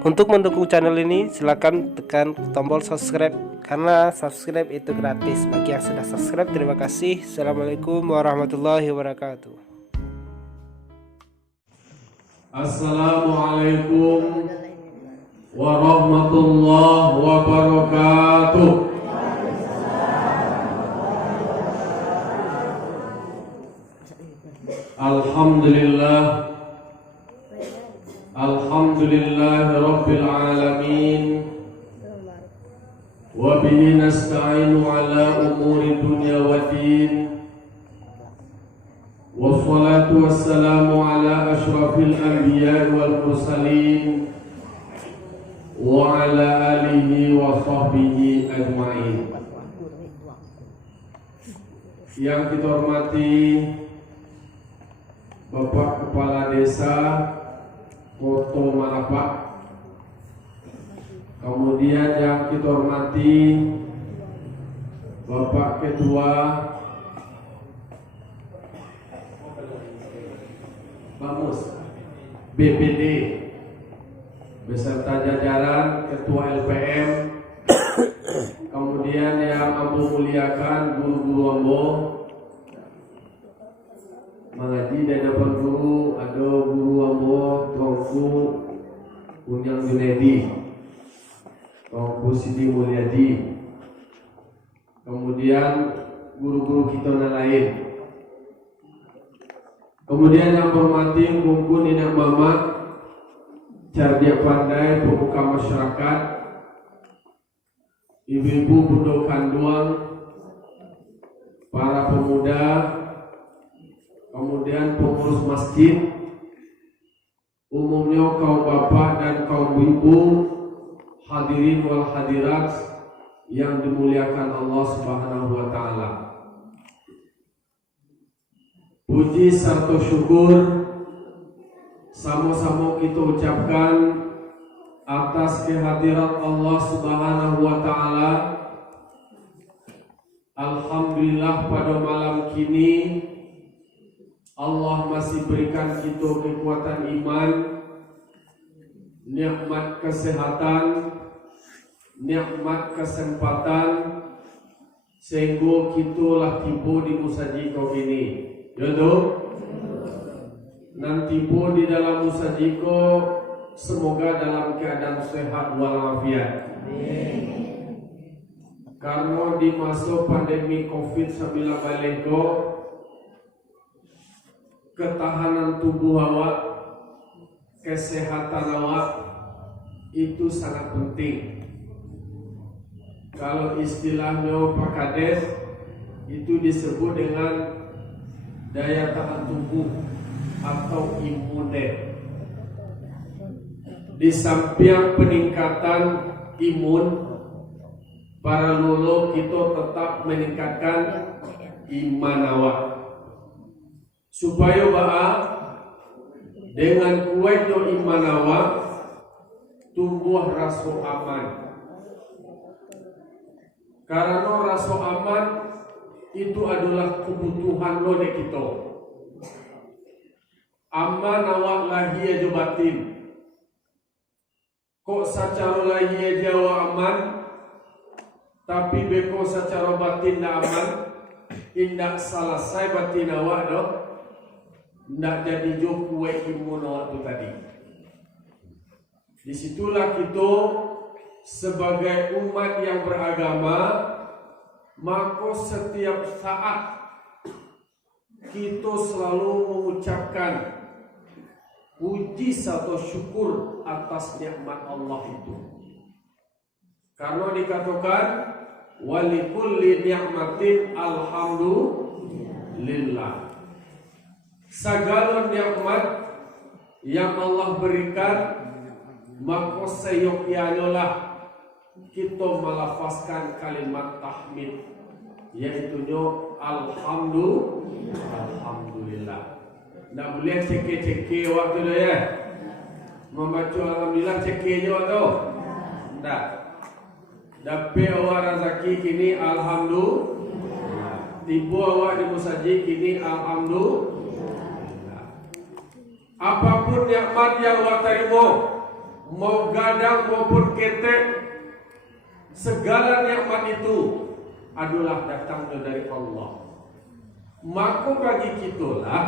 Untuk mendukung channel ini silakan tekan tombol subscribe karena subscribe itu gratis. Bagi yang sudah subscribe terima kasih. Assalamualaikum warahmatullahi wabarakatuh. Assalamualaikum warahmatullahi wabarakatuh. Alhamdulillah Rabbil alamin. Wa bihi nasta'inu ala umuri dunya waddin. Wassalatu wassalamu ala asyrafil anbiya'i wal mursalin wa ala alihi wa sahbihi ajma'in. Yang kita hormati Bapak Kepala Desa Koto Marapak, kemudian yang kita hormati Bapak Ketua Bamus BPD beserta jajaran Ketua LPM, kemudian yang ambo muliakan guru-guru ambo mengaji dan dapat guru, ada guru ambo Tuanku Unyang Junedi, Tuanku Sidi Mulyadi, kemudian guru-guru kita yang lain. Kemudian yang hormati kumpul Nina Mama, cerdik pandai pemuka masyarakat, ibu-ibu bundo kanduang, para pemuda, kemudian pengurus masjid, umumnya kaum bapak dan kaum ibu, hadirin wal hadirat yang dimuliakan Allah Subhanahu wa taala. Puji serta syukur sama-sama kita ucapkan atas kehadiran Allah Subhanahu wa taala. Alhamdulillah pada malam kini Allah masih berikan kita kekuatan iman, nikmat kesehatan, nikmat kesempatan, sehingga kita lah tiba di musaji kau ini. Yaitu nanti tiba di dalam musaji kau, semoga dalam keadaan sehat walafiat. Karena di masa pandemi COVID-19 ketahanan tubuh awak, kesehatan awak itu sangat penting. Kalau istilahnya Pak Kades itu disebut dengan daya tahan tubuh atau imunet. Di samping peningkatan imun, para lolo kita tetap meningkatkan iman awak. Supaya dengan kuatnya iman awak tumbuh rasa aman. Karena rasa aman itu adalah kebutuhan lo dek kita. Aman awak lahir aja batin. Kok secara lahir aja awak aman, tapi beko secara batin dah aman, indak selesai batin awak doh. Nak jadi jo kue imun awak tu tadi. Disitulah kita sebagai umat yang beragama, maka setiap saat kita selalu mengucapkan puji atau syukur atas nikmat Allah itu. Karena dikatakan walikulli ni'matin alhamdulillah. Segala nikmat yang Allah berikan, maka seyogyanya lah kita melafazkan kalimat tahmid, yaitu alhamdulillah. Tak boleh cekik-cekik waktu tu ya. Membaca alhamdulillah cekik je waktu. Tak. Dapat awak rezeki kini alhamdulillah. Tiba awak di musajid kini alhamdulillah. Apapun nikmat yang awak terima, mau gadang maupun ketek, segala nikmat itu adalah datangnya dari Allah. Maka bagi kitalah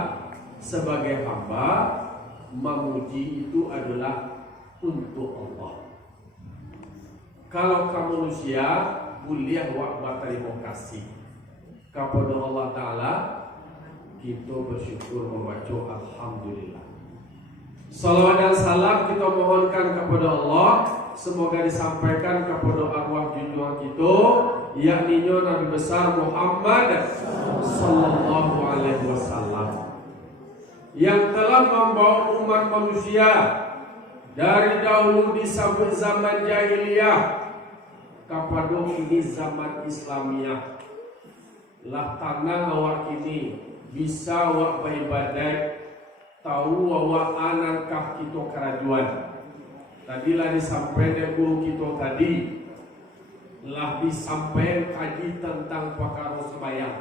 sebagai hamba, memuji itu adalah untuk Allah. Kalau kamu manusia, boleh buat berterima kasih kepada Allah Ta'ala, kita bersyukur membaca Alhamdulillah. Salawat dan salam kita mohonkan kepada Allah, semoga disampaikan kepada arwah junjungan kita, yakni Nabi besar Muhammad sallallahu alaihi wasallam, yang telah membawa umat manusia dari dahulu di zaman jahiliyah kepada ini zaman Islamiyah. Lah tanah awak ini bisa awak beribadah, tahu awak anangkah kita kerajuan. Tadilah disampaikan guru kita tadi, lah disampaikan kaji tentang perkara sembahyang.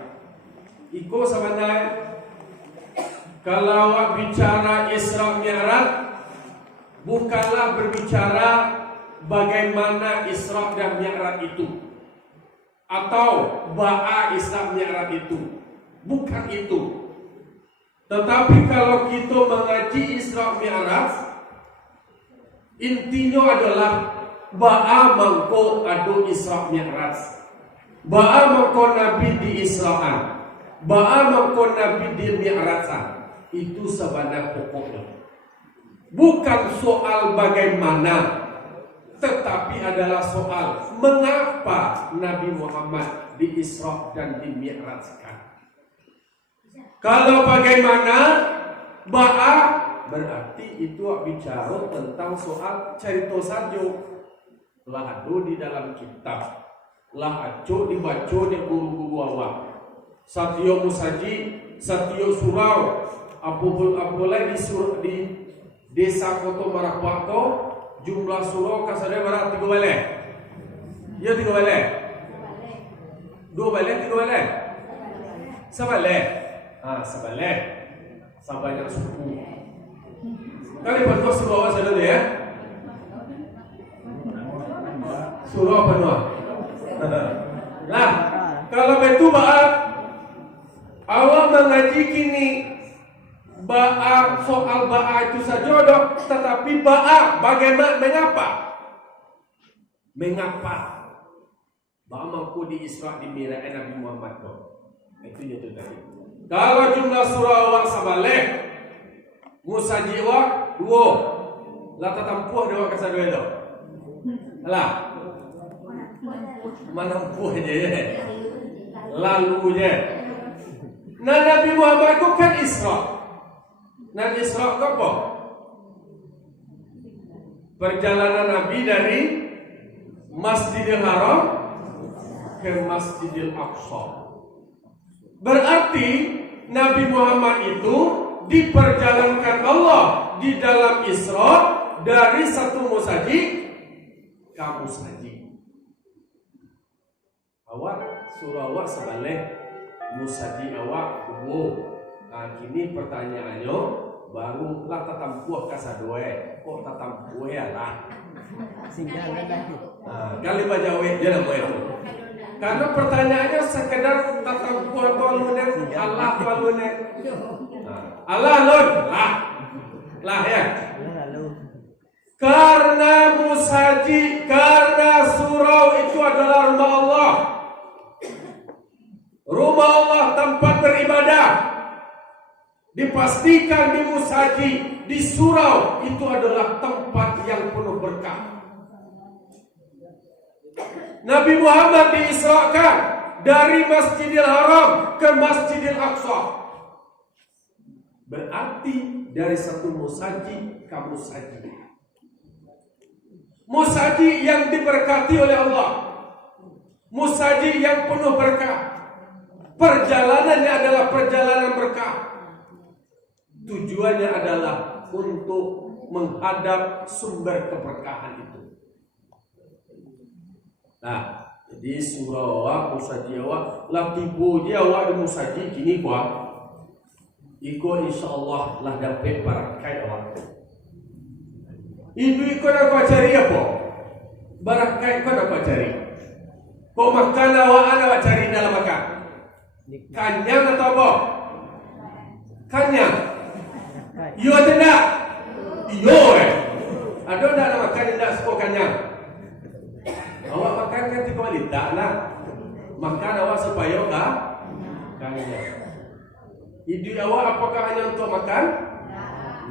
Iko sebenarnya kalau awak bicara Isra Mi'raj, bukanlah berbicara bagaimana Isra dan Mi'raj itu, atau ba'a Isra Mi'raj itu. Bukan itu. Tetapi kalau kita mengaji Isra Mi'raj, intinya adalah ba'a mangko adu Isra Mi'raj, ba'a mangko Nabi di Isra'an, ba'a mangko Nabi di Mi'rajan. Itu sebenarnya pokoknya. Bukan soal bagaimana, tetapi adalah soal mengapa Nabi Muhammad di Isra dan di Mi'rajkan. Kalau bagaimana, ba'a berarti itu bicara tentang soal cerita saja. Lah ada di dalam kitab, lah ada dibaca di guru-guru awak. Satyo Musaji, Satyo Surau, apulai di desa Koto Marakwato, jumlah surau kasarnya berapa? 3 balai. Ya 3 balai. 2 balai, 3 balai. Sebalai. Sebalai. Sebanyak suku. Kali betul surau apa saja ya? Surau apa dua? Nah, kalau betul awak mengaji kini ba'a, soal ba'a itu saja dok, tetapi ba'a bagaimana, mengapa ba'a mampu di Isra di Mi'raj Nabi Muhammad dok. Itu itu tadi. Kalau jumlah surah awak sabaleh, musaji awak 2, lah tatampuh dia awak kasar 2 dok. Lah manampuh aja ya, lalu je. Nah Nabi Muhammad itu kan Isra. Nah Isra itu apa? Perjalanan Nabi dari Masjidil Haram ke Masjidil Aqsa. Berarti Nabi Muhammad itu diperjalankan Allah di dalam Isra dari satu musaji ke musaji. Awak surah awak sebaleh, musaji awak 2. Nah, kini pertanyaannya baru lah tatampuh kasadue, kok tatampuh ya lah. Kali bajawe jangan boleh. Karena pertanyaannya sekedar tatampuh atau alune, Allah atau alune. Allah lun lah ya. Karena musaji, karena surau itu adalah rumah Allah. Rumah Allah tempat beribadah. Dipastikan di musaji, di surau itu adalah tempat yang penuh berkah. Nabi Muhammad diisrakan dari Masjidil Haram ke Masjidil Aqsa. Berarti dari satu musaji ke musaji. Musaji yang diberkati oleh Allah. Musaji yang penuh berkah. Perjalanannya adalah perjalanan berkah. Tujuannya adalah untuk menghadap sumber keberkahan itu. Nah, jadi surah awak, musaji awak, lah tibu dia awak di musaji kini kuat. Iko insyaallah lah dapat barakat awak. Idui kau nak kau cari apa? Barakai kau nak kau cari. Kau makan awak cari dalam makan. Kanyang atau apa? Kanyang. Yo tidak. Yo Ada tak nak makan yang tak suka kanyang? Awak makan kan tiga kali tak lah. Makan awak supaya kanyang. Idui awak apakah hanya untuk makan?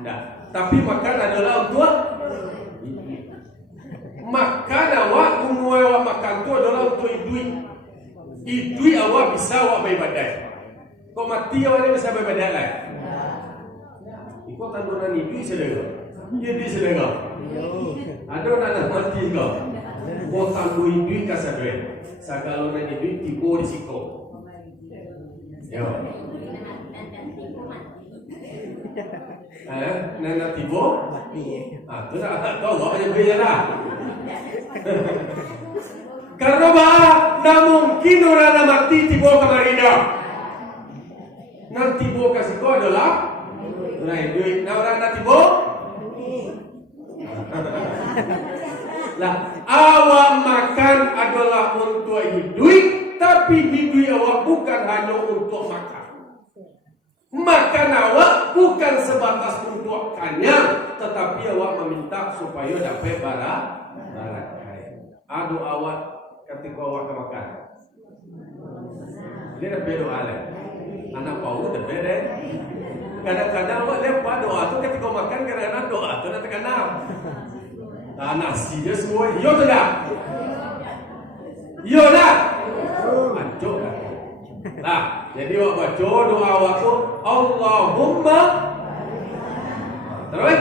Tidak. Tapi makan adalah untuk makan awak, umur awak makan tu adalah untuk idui. Idui awak bisa awak beribadat. Kau mati awak ni bisa beribadat lah. Ikut tanduran idui sedekah. Idui sedekah. Ada orang nak mati kau. Kau tandu idui kasih duit. Segala orang idui tiba di siku. Yo. Nana tiba mati. Tu nak tahu awak yang beri lah. Karena tak mungkin orang nak mati tiba kemari dah. Nanti tiba kasih kau adalah orang duit. Nah orang nak tiba lah. Awak makan adalah untuk hidup, tapi hidup awak bukan hanya untuk makan. Makan awak bukan sebatas untuk kanyang, tetapi awak meminta supaya dapat barang. Adu awak ketika awak makan. Dia dapat doa lah. Anak bau dapat deh. Kadang-kadang awak lepas doa tu ketika makan kerana doa tu nak terkenal. Nasi dia semua. Yo tidak? Yo tak? Ancok lah. Nah, jadi awak baca doa awak tu Allahumma. Terus?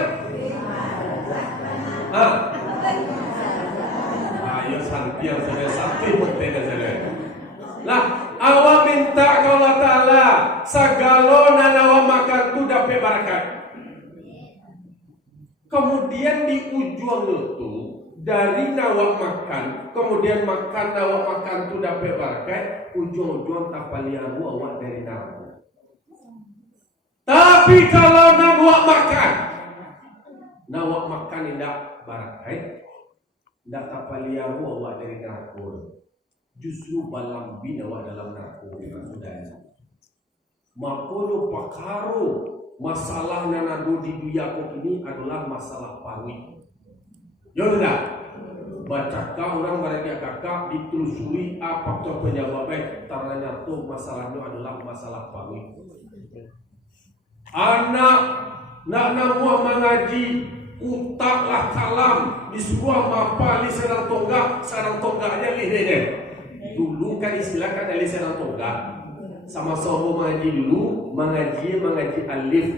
Ayo santi yang saya santi penting saja. Lah, awak minta ke Allah Taala segala nan awak makan tu dapat barakat. Kemudian di ujung itu dari awak makan, kemudian makan awak makan tu dapat barakat, ujung-ujung tapaliamu awak dari neraka. Tapi kalau nak awak makan tidak barakat, tidak tapaliamu awak dari neraka. Justru balam bin awak dalam neraka sudah. Makanya pakaru masalah nanadu di dunia ini adalah masalah pawit. Ya tidak? Bacakah orang mereka kakak ditelusuri apa faktor penyebabnya? Ternyata tu masalahnya adalah masalah pawit. Anak nak namuah mengaji utaklah kalam di sebuah mapali sedang tonggaknya lihatnya. Dulu kan istilahkan dari sedang tonggak. Sama sobo mengaji dulu, mengaji alif.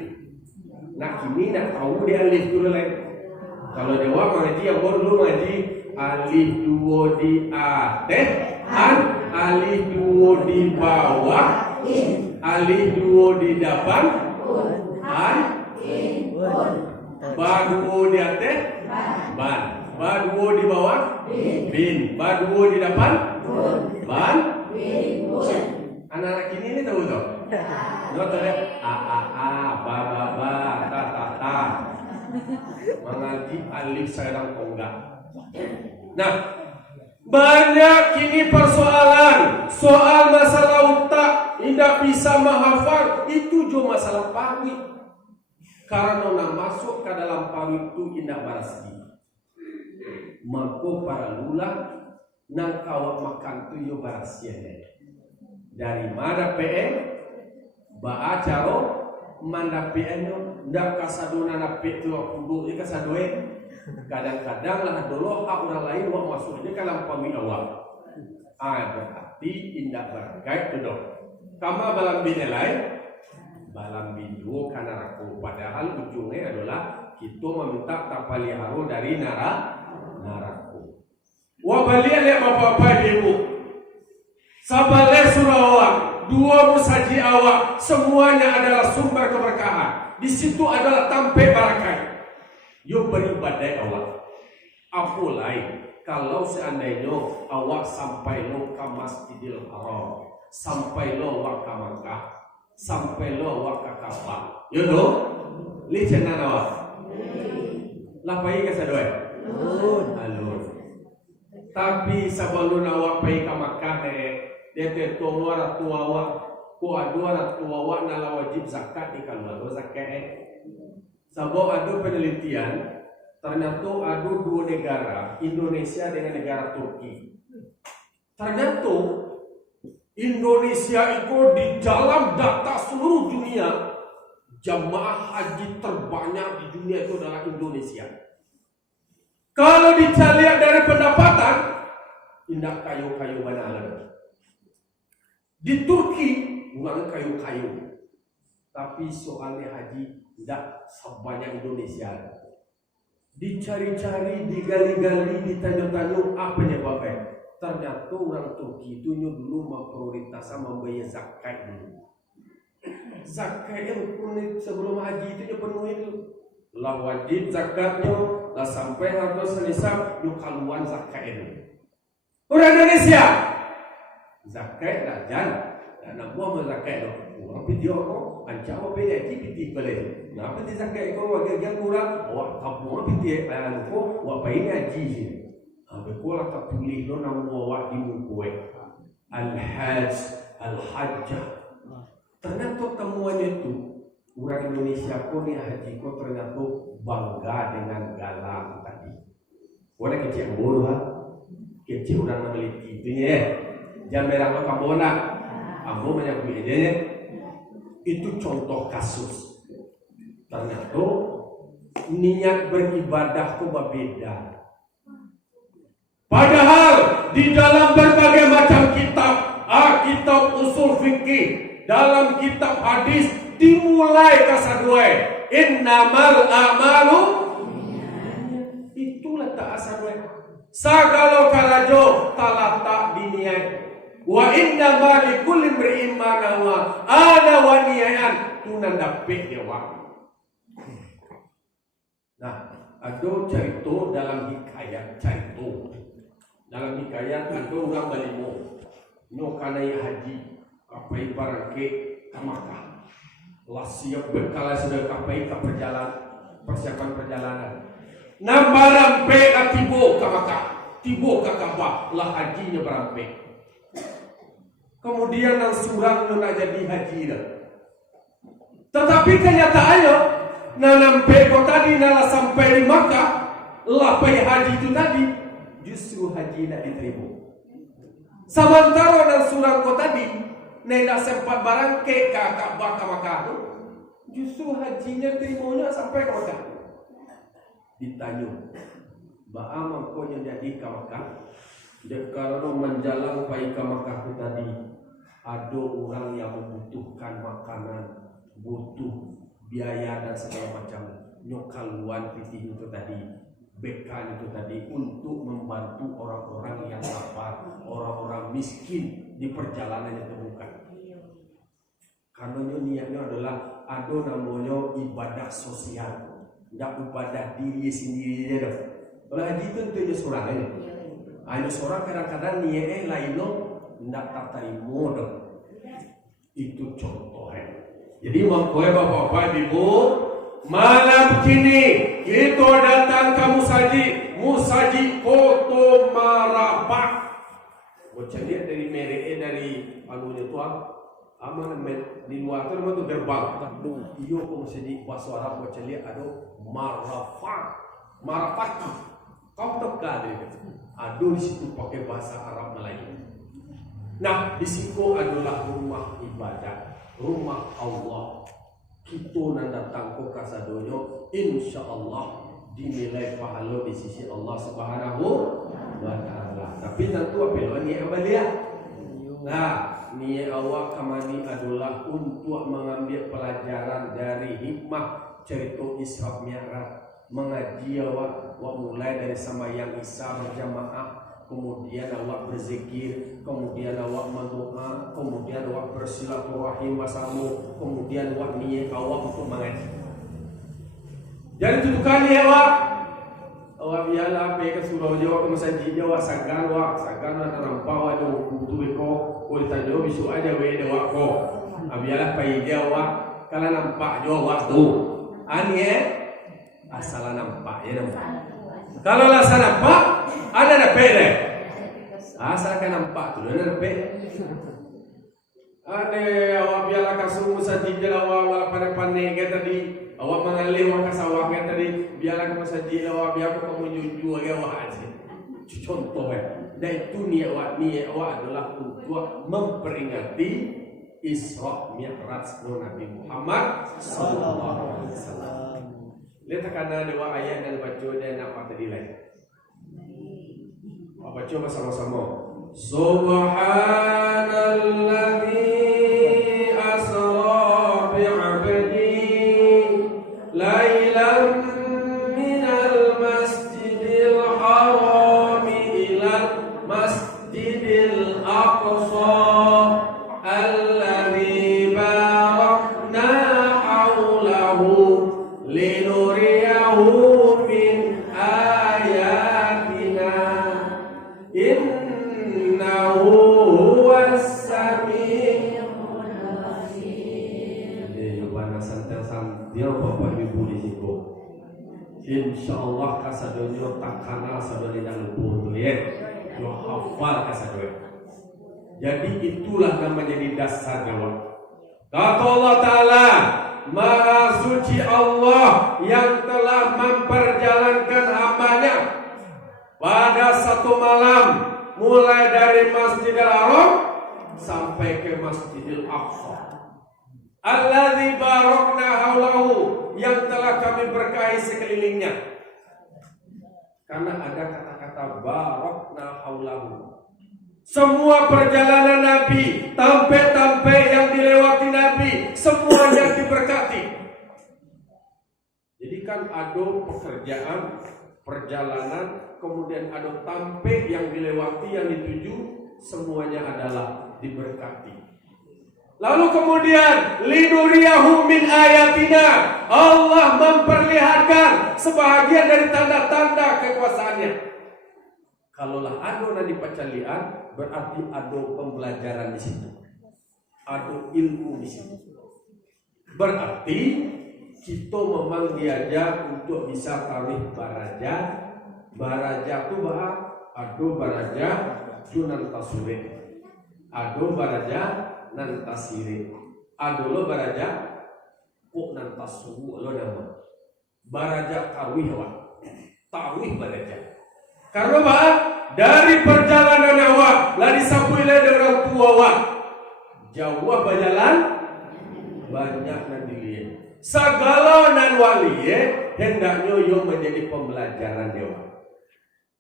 Nak kini nak tahu dia alif dulu lain. Kalau Jawa mengaji yang baru dulu mengaji alif dua di atas, alif dua di bawah, alif dua di depan, ba dua di atas, ba dua di bawah, bin, ba dua di depan, ban, anak-anak kini ni tahu tak? Tahu tak? Ba, ta. Mengaji alif sarang tonggak. Nah, banyak kini persoalan, soal masalah otak tidak bisa menghafal, itu juga masalah pawit. Karena nak masuk ke dalam pawit itu tidak barasi. Maka para lula nang kawak makan tu yo barasiannya. Dari mana PM ba acaro manda PM-nya ndak kasadona na pe tu kudu ke kasadoe. Kadang-kadang lah dolo hak orang lain wak masuknya ke dalam pami awak. Berarti indak berkait tu dong. Kama balam binelai balam bindu kana raku, padahal ujungnya adalah kita meminta tapaliharu dari naraku. Wa balian ya bapak-bapak ibu. Sabaleh surah awak, dua musaji awak, semuanya adalah sumber keberkahan. Di situ adalah tampe barakat. Yo beribadah awak. Apalagi kalau seandainya awak sampai lo ke Masjidil Haram, sampai lo awak ke Makkah, sampai lo awak ke Ka'bah. Yo do, lihat awak. Lah pai ka sadoy. Alun. Tapi sebelum awak pai ka Makkah dia tentu orang tua awak ku adu orang tua awak nala wajib zakat di kalau zakat. Sebab ada penelitian ternyata ada dua negara, Indonesia dengan negara Turki. Ternyata Indonesia itu di dalam data seluruh dunia jamaah haji terbanyak di dunia itu adalah Indonesia. Kalau dilihat dari pendapatan, indah kayu-kayu mana. Di Turki bukan kayu-kayu, tapi soalnya haji tidak sebanyak Indonesia. Dicari-cari, digali-gali, ditanya-tanya apa penyebabnya. Ternyata orang Turki itu dulu memprioritaskan membayar zakat dulu. Zakat yang sebelum haji itu penuhi dulu. Lah wajib zakatnya, lah sampai harus senisab, yuk kaluan zakat itu. Orang Indonesia, zakat lah jangan. Nak buat zakat itu. Orang video kok, ancam apa dia piti boleh. Nah piti zakat itu wajib yang kurang, wah kamu piti kok, wah ini haji sih. Bekola tak tulis lo nama wak di muka Al-Hajj, Al-Hajjah. Ternyata temuannya itu orang Indonesia kok ni haji kok ternyata bangga dengan galang tadi. Orang kecil bodoh ha, kecil orang meneliti itu ya. Jangan merah lo kamu nak, kamu banyak bedanya. Itu contoh kasus. Ternyata niat beribadah kok berbeda. Padahal di dalam berbagai macam kitab, kitab usul fikih, dalam kitab hadis dimulai kasadue innamal a'malu, itulah tak asadue. Sagalo karajo talata diniat. Wa innama likulli imri'in ma nawa. Ada wa niyan tunan dapet dia wa. Nah, ada cerita dalam hikayat cerita. Dalam hikayat ada orang balimo nyokanai haji kapai barangke ke Makkah. Lah siap bekal sudah kapai ke persiapan perjalanan. Nambarampe tibo ke Makkah, tibo ke Ka'bah, lah hajinya berampe. Kemudian nang surang nak jadi haji dah. Tetapi kenyataannya nampe kau tadi nala sampai di Makkah, lah pai haji itu tadi justru haji nak diterima. Sementara dan surang kau tadi nak sempat barang ke Ka'bah ke Makkah tu, justru hajinya terimanya sampai ke Makkah. Ditanya, bagaimana kau yang jadi ke Makkah? Dan kalau menjalan pai ke Makkah tu tadi, ada orang yang membutuhkan makanan, butuh biaya dan segala macam. Nyokaluan pitih itu tadi. Bekan itu tadi untuk membantu orang-orang yang lapar, orang-orang miskin di perjalanan yang terbuka. Karena niatnya adalah ada namanya ibadah sosial, tidak ibadah diri sendiri. Kalau haji itu tentunya seorang ini. Hanya seorang kadang-kadang niatnya lainnya tidak terima dong. Itu contohnya. Jadi makanya bapak-bapak ibu, malam kini kita datang ke Musaji Koto Marapak. Bocah lihat dari merek dari anunya tu aman di luar tu nama tu gerbang. Iyo ko Musaji bahasa Arab bocah lihat ada Marapak. Kau tahu kan? Ada di situ pakai bahasa Arab Melayu. Nah, di situ adalah rumah ibadah, rumah Allah. Kita nak datang ke kasadonyo, insya Allah dinilai pahala di sisi Allah Subhanahu wa Ta'ala. Tapi tentu apa ni abalia? Nah, niat awak kemani adalah untuk mengambil pelajaran dari hikmah cerita Isra Mi'raj. Mengaji awak mulai dari sembahyang Isya berjamaah, kemudian awak berzikir, kemudian awak mendoa, kemudian awak bersilaturahim bersama, kemudian awak niat awak untuk mengaji. Jadi tujukan ni awak biarlah pergi ke surau Jawa ke masjid Jawa sagan nak rampau ada butuh beko, kau ditanya besok aja we awak ko. Biarlah pergi dia awak kalau nampak Jawa tu. Anie Asal nampak ya nampak. Kalau lah nampak, ada dapat deh. Asal kan nampak tu, ada dapat. Ada awak biarlah kasut saja awak wala pandai-pandai kata tadi. Awak mengalih awak kasawak kata tadi. Biarlah kamu saja awak biar kamu jujur awak aja. Contoh dan itu niat awak adalah untuk memperingati Isra Mi'raj Nabi Muhammad sallallahu alaihi wasallam. Lihat karena dua ayat yang baca dan apa tadi lagi. Apa coba sama-sama. Subhanalladzi asra bi'abdihi lailan minal masjidil haram ilal masjidil aqsa alladzi barakna haulahu linuriyahu min ayatina innahu huwas sami'ul basir. Bana santai-santai Bapak Ibu di situ. Insyaallah kasadonyo tak kenal sadone dan lupa ya. Yo hafal kasadonyo. Jadi itulah namanya di dasar Jawa. Kata Allah Ta'ala, Maha suci Allah yang telah memperjalankan hambanya pada satu malam, mulai dari Masjidil Haram sampai ke Masjidil Aqsa. Alladzi barakna haulahu, yang telah kami berkahi sekelilingnya. Karena ada kata-kata barakna haulahu. Semua perjalanan Nabi, tampe-tampe yang dilewati Nabi, semuanya diberkati. Jadi kan ada pekerjaan, perjalanan, kemudian ada tampe yang dilewati, yang dituju, semuanya adalah diberkati. Lalu kemudian linuriyahu min ayatina, Allah memperlihatkan sebahagian dari tanda-tanda kekuasaannya. Kalaulah ada nanti pacalian, berarti ada pembelajaran di situ, ada ilmu di situ. Berarti kita memang diajar untuk bisa tarikh baraja. Baraja itu ada baraja Sunan Tasure, ada baraja nan tasire, ada lo baraja kok nan tasuru lo nama baraja tarwih baraja. Karena apa? Dari perjalanan awak lah disapui oleh orang tua awak. Jauh berjalan banyak nan dilihat. Segala nan wali hendaknya yo menjadi pembelajaran dewa.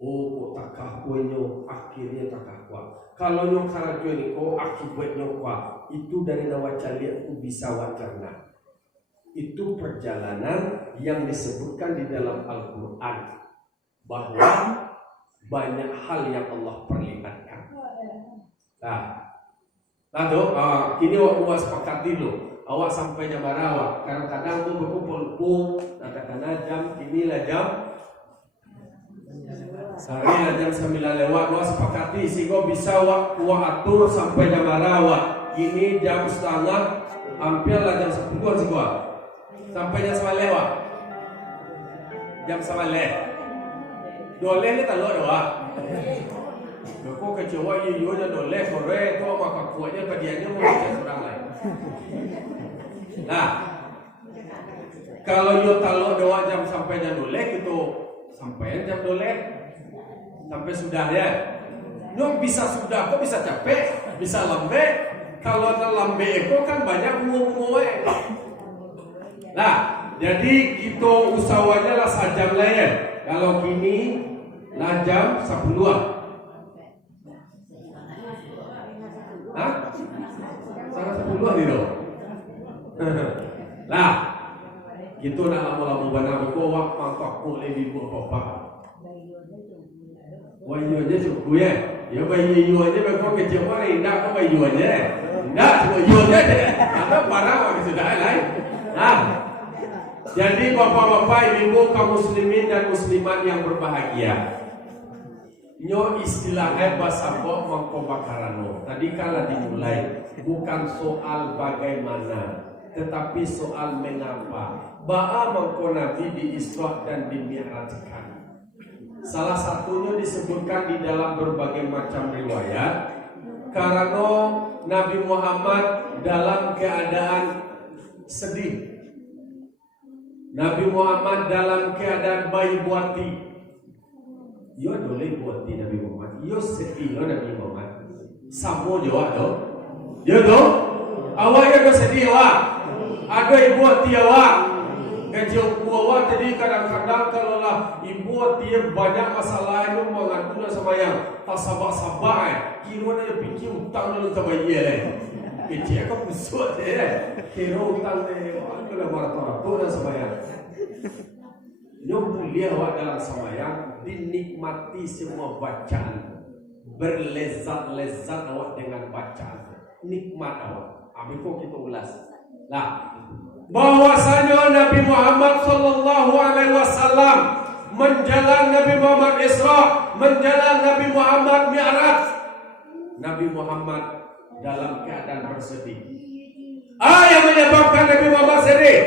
Oh, takah kuenyo akhirnya takah kuat. Kalau nyo karajo ni ko akibatnya kuat. Itu dari nawacali aku bisa wacarna. Itu perjalanan yang disebutkan di dalam Al-Qur'an bahwa banyak hal yang Allah perlihatkan. Ini awak sepakat dulu. Awak sampai Jambarawa. Kadang-kadang tu berkumpul katakanlah jam inilah jam sehari jam 9 lewat. Awak sepakati sehingga bisa awak atur sampai Jambarawa. Ini jam setengah, hampirlah jam 10 sehingga sampai jam 9 lewat. Jam 9 lewat. Doleh ni talok doa. Kau kecewa yo nya doleh sore tu maka kuatnya kediannya mau jadi orang lain. Nah, kalau yo talok doa jam sampai jam doleh itu sampai jam doleh sampai sudah ya. Yo bisa sudah kok bisa capek, bisa lambe. Kalau lambe itu kan banyak bunga-bunga. Nah, jadi kita usahanya lah sajam lah ya. Kalau gini lah jam 10-an. Hah? Sangat 10-an itu. Lah, gitu nak lama-lama benar ko wak mangkok ko lebih buat apa. Bayu aja cukup ya. Ya bayu aja berkau kecil mana indah kau bayu aja. Indah cuma bayu aja. Ada barang yang sudah lain. Nah, jadi bapak-bapak, ibu kaum muslimin dan muslimat yang berbahagia. Nyo istilahnya bahasa kok mengkobakarano. Tadi kala dimulai bukan soal bagaimana, tetapi soal mengapa. ba'a mangko Nabi di Isra dan di Mi'rajkan. Salah satunya disebutkan di dalam berbagai macam riwayat karena Nabi Muhammad dalam keadaan sedih. Nabi Muhammad dalam keadaan bayi buati. Yo boleh buati Nabi Muhammad. Yo sedih lo Nabi Muhammad. Samo jawab do. Yo do. Awak yo do sedih awak. Ada ibu buati awak. Kecil awak tadi kadang-kadang kalau lah ibu dia banyak masalah itu mengadu sama yang tak sabar-sabar. Kira dia fikir utang dalam sama ia. Kecil aku busuk dia. Kira utang dia. Kalau marah-marah sama yang. Yang mulia awak dalam semayang dinikmati semua bacaan, berlezat-lezat awak dengan bacaan, nikmat awak. Kok kita ulas. Nah, bahwasanya Nabi Muhammad sallallahu alaihi wasallam menjalan Nabi Muhammad Isra, menjalan Nabi Muhammad Mi'raj. Nabi Muhammad dalam keadaan bersedih. Yang menyebabkan Nabi Muhammad sedih.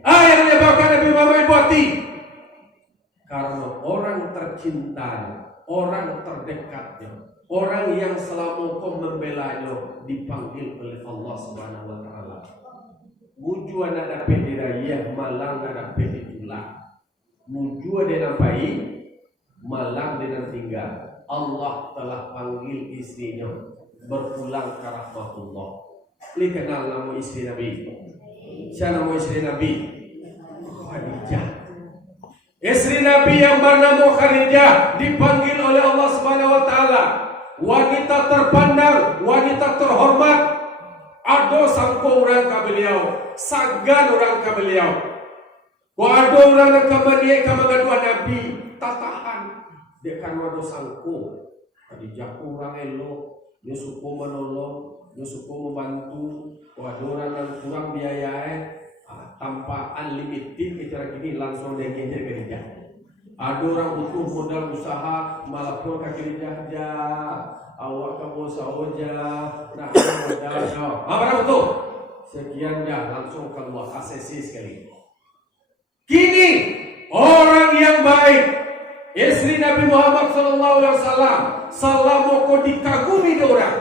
Yang menyebabkan Nabi Muhammad buati. Karena orang tercintanya, orang terdekatnya, orang yang selama kau membelanya dipanggil oleh Allah Subhanahu wa taala. Mujua nak dapat dirayah, malang nak dapat ditulak. Mujua dia nampai, malang dia tinggal. Allah telah panggil istrinya berpulang ke rahmatullah. Li kenal nama istri Nabi. Siapa nama istri Nabi? Khadijah. Istri Nabi yang bernama Khadijah dipanggil oleh Allah Subhanahu wa taala wanita terpandang, wanita terhormat. Ada sangko orang ke beliau, sagan orang ke beliau. Ada orang ke beliau ke mengadua Nabi, tak tahan. Dia kan ada sangko. Khadijah orang elok, dia suka menolong, dia suka membantu. Ada orang yang kurang biaya. Tanpa unlimited kita gini langsung dia kejar Khadijah. Ada orang butuh modal usaha malah pun Khadijah aja. Awak kamu sahaja nak modal. Apa betul? Sekian dah langsung keluar asesi sekali. Kini orang yang baik, istri Nabi Muhammad sallallahu alaihi wasallam, selama kau dikagumi orang,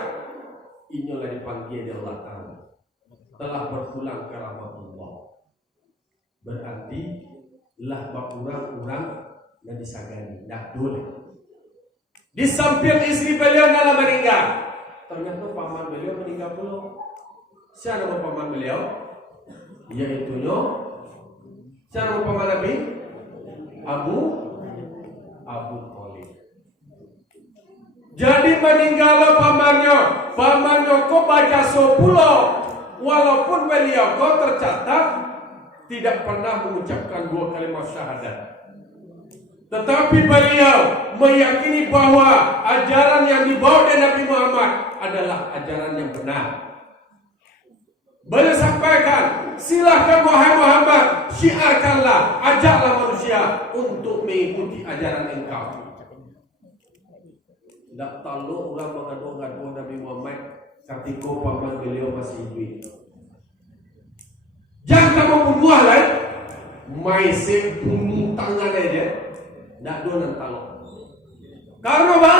inilah dipanggil oleh Allah Taala. Telah berpulang ke rahmatullah. Berarti lah orang-orang yang disagani, dah boleh. Di samping istri beliau dalam meninggal, ternyata paman beliau meninggal pula. Siapa nama paman beliau? Yaitu siapa nama paman Nabi? Abu Thalib. Jadi meninggallah pamannya kok baca 10. Walaupun beliau kau tercatat tidak pernah mengucapkan 2 kalimat syahadat, tetapi beliau meyakini bahwa ajaran yang dibawa oleh Nabi Muhammad adalah ajaran yang benar. Beliau sampaikan, silahkan wahai Muhammad, syiarkanlah, ajaklah manusia untuk mengikuti ajaran engkau. Tak tahu orang mengadu-ngadu Nabi Muhammad ketika paman beliau masih hidup. Jangan kamu berbuah lain, maisik bunuh tangan aja, tak donan talok. Karena apa?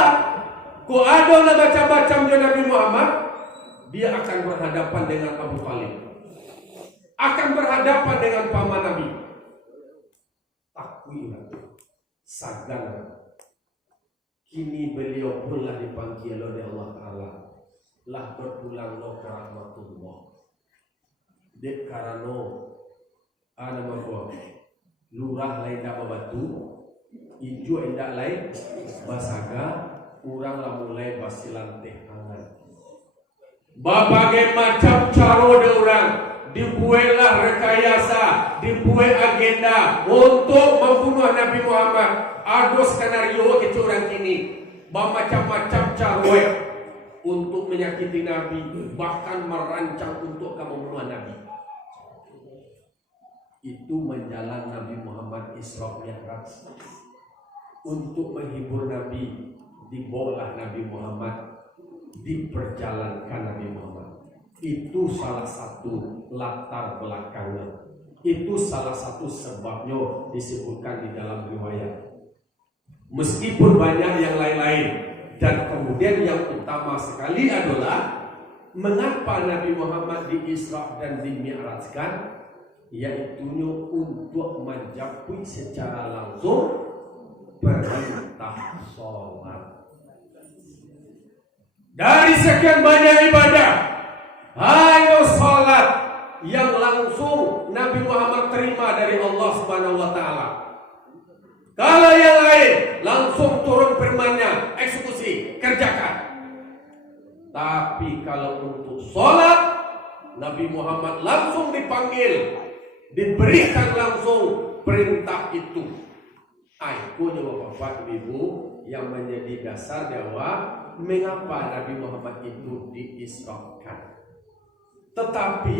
Kau ada macam-macam Nabi Muhammad, dia akan berhadapan dengan Abu Thalib, akan berhadapan dengan paman Nabi. Takwilah, sagan. Kini beliau pun lah dipanggil oleh Allah Taala, lah berpulang ke rahmatullah. Dek karano ada apa? Lurah lain dak batu, ijo endak lain basaga, urang lah mulai basilan teh tangan. Berbagai macam cara orang dibuatlah rekayasa, dibuat agenda untuk membunuh Nabi Muhammad. Ada skenario ke orang ini, bermacam-macam cara untuk menyakiti Nabi, bahkan merancang untuk membunuh Nabi. Itu menjalan Nabi Muhammad Isra Mi'raj. Untuk menghibur Nabi, dibawalah Nabi Muhammad, diperjalankan Nabi Muhammad. Itu salah satu latar belakangnya. Itu salah satu sebabnya disebutkan di dalam riwayat. Meskipun banyak yang lain-lain, dan kemudian yang utama sekali adalah mengapa Nabi Muhammad di-Isra dan di-Mi'rajkan, yaitu untuk mencapai secara langsung perintah sholat. Dari sekian banyak ibadah, hanya sholat yang langsung Nabi Muhammad terima dari Allah Subhanahu wa Ta'ala. Kalau yang lain langsung turun firman-Nya, eksekusi, kerjakan. Tapi kalau untuk sholat, Nabi Muhammad langsung dipanggil, diberikan langsung perintah itu. Itu Bapak Ibu yang menjadi dasar bahwa mengapa Nabi Muhammad itu diisrakan. Tetapi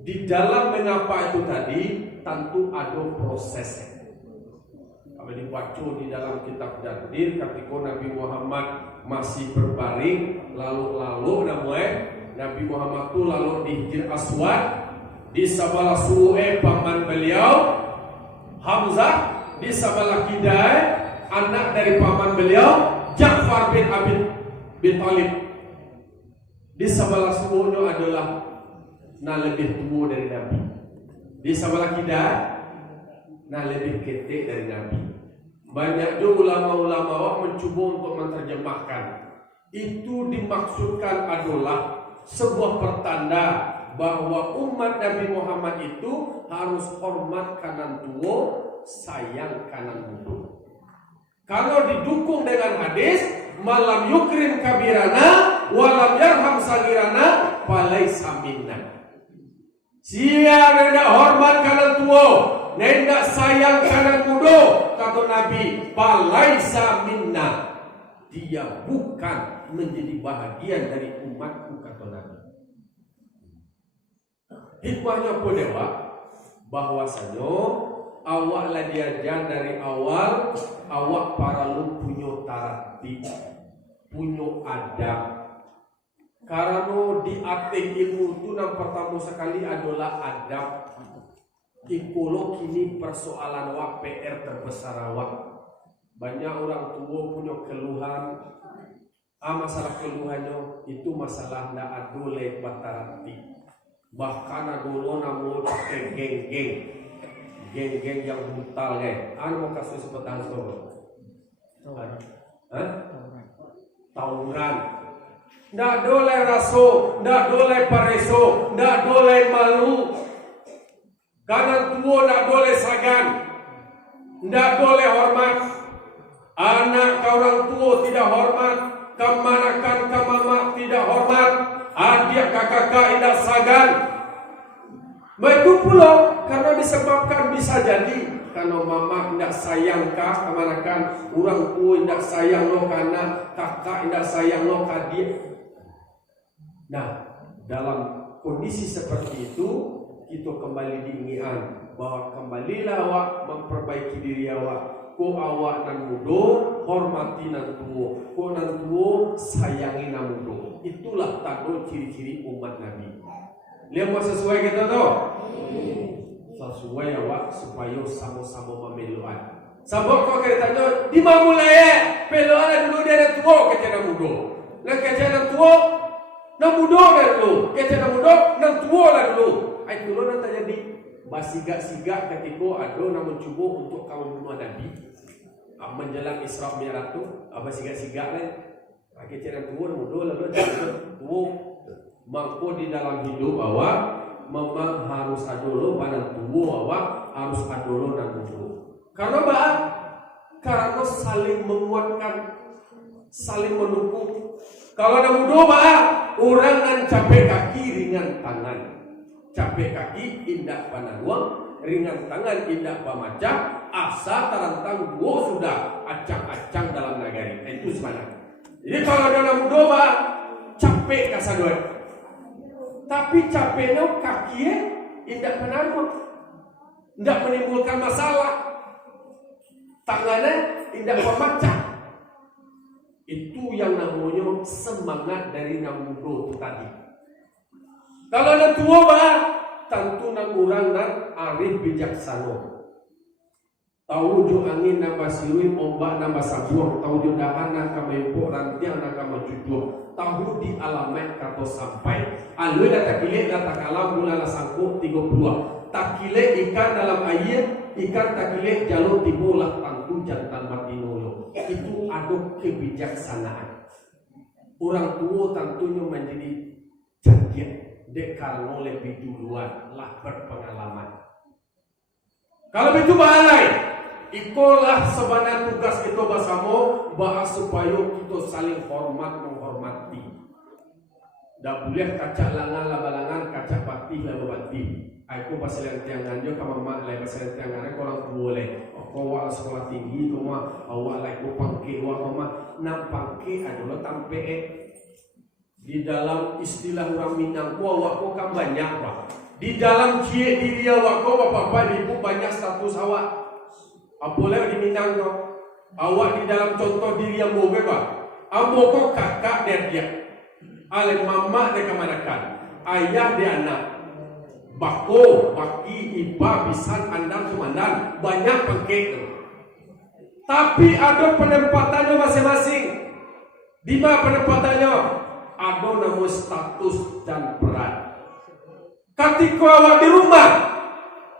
di dalam mengapa itu tadi tentu ada prosesnya. Kalau dibaca di dalam kitab Dardir, ketika Nabi Muhammad masih berbaring, lalu Nabi Muhammad itu lalu di Hijr Aswad, di sebelah suruh paman beliau Hamzah, di sebelah kidai anak dari paman beliau Ja'far bin Abi Thalib. Di sebelah suruhnya adalah lebih tua dari Nabi. Di sebelah kidai lebih ketek dari Nabi. Banyak juga ulama-ulama mencoba untuk menerjemahkan. Itu dimaksudkan adalah sebuah pertanda bahwa umat Nabi Muhammad itu harus hormat kanan tua, sayang kanan muda. Kalau didukung dengan hadis malam yukrim kabirana walam yarham sagirana falaisa minna. Siapa yang hormat kanan tua, tidak sayang kanan muda, kata Nabi, falaisa minna. Dia bukan menjadi bahagian dari umatku, kata Nabi. Hikmahnya pun dewa bahwasanya awaklah diajar dari awal, awak para lu punya tarati, punya adab. Karena di ating ilmu itu yang pertama sekali adalah adab. Ikulo kini persoalan awak PR terbesar awak. Banyak orang tua punya keluhan. Masalah keluhannya itu masalah ndak adole batarati. Bahkan adolo namun pakai geng-geng yang brutal mau kasus sepetan sobat. Tawuran. Ndak boleh raso, ndak boleh pareso, ndak boleh malu. Kanan tua ndak boleh sagan, ndak boleh hormat. Anak ke orang tua tidak hormat, kemanakan ke mama tidak hormat, adik ke kakak tidak sagan. Begitu pula karena disebabkan bisa jadi karena mama tidak sayang kah kemanakan, orang tua tidak sayang lo karena kakak tidak sayang lo kadik. Nah, dalam kondisi seperti itu kita kembali diingatkan bahwa kembalilah awak memperbaiki diri awak. Ko awak nan mudo hormati nan tuo, ko nan tuo sayangi nan mudo. Itulah tanda ciri-ciri umat Nabi. Lihat sesuai kita tuh. Sesuai awak supaya sama-sama memeluan. Sabok kau katanya di mana mulai peluan dulu dia nan tuo kecil nan mudo. Nan kecil nan tuo nan mudo nan dulu. Kecil nan mudo nan tuo nan dulu. Ai dulu nan terjadi basiga-siga ketika ada yang mencoba untuk kaum umat Nabi. Menjelang Isra Mi'raj tu, basiga-siga lah. Pakai cara tua, muda lalu tua. Mangko di dalam hidup awak memang harus ada lo pada tua awak harus ada lo dan muda. Karena apa? Karena saling menguatkan, saling mendukung. Kalau ada muda apa? Orang yang capek kaki ringan tangan. Capek kaki indah panaruang, ringan tangan indah pamacak, asa tarantang gua sudah acang-acang dalam nagari. Itu sebenarnya. Jadi kalau dalam doa capek kasadoi, tapi capeknya kakinya indah panaruang, indah menimbulkan masalah. Tangannya indah pamacak. Itu yang namanya semangat dari namudo itu tadi. Kalau ada tua bah, tentu nang urang nan arif bijaksana. Tahu jo angin nama sirui, ombak nama sabuang, tahu jo dahan nak kamempok, rantiang nak kamacucuk, tahu di alamat kato sampai, alui dah takile dah takalam mulala sangkuk 32, takile ikan dalam air, ikan takile jalur tibulah tantu jantan matinoyo. Itu aduk kebijaksanaan. Orang tua tentunya menjadi canggih, dek karena lebih duluan lah berpengalaman. Kalau itu balai. Itulah sebenarnya tugas kita bersama bahas supaya kita saling hormat menghormati. Tak boleh kaca langan labalangan kaca bakti lababati. Aku pasal yang tiangan jo kama mak lai pasal yang tiangan orang boleh. Kau awak sekolah tinggi kau mah awak lai kau pangke awak kau mah nam pangke adalah tampe di dalam istilah orang Minang kau awak kau kan banyak bah. Di dalam cie diri awak kau bapak ibu banyak status awak. Apoleh di Minang kau, awak di dalam contoh diri yang boga kau, ambo kau kakak dia, ale mama dia kemanakan, ayah dia anak, bako, baki, iba, bisan, andang, sumandan, banyak pengkek. Tapi ada penempatannya masing-masing. Di mana penempatannya? Ada nama status dan peran. Ketika awak di rumah,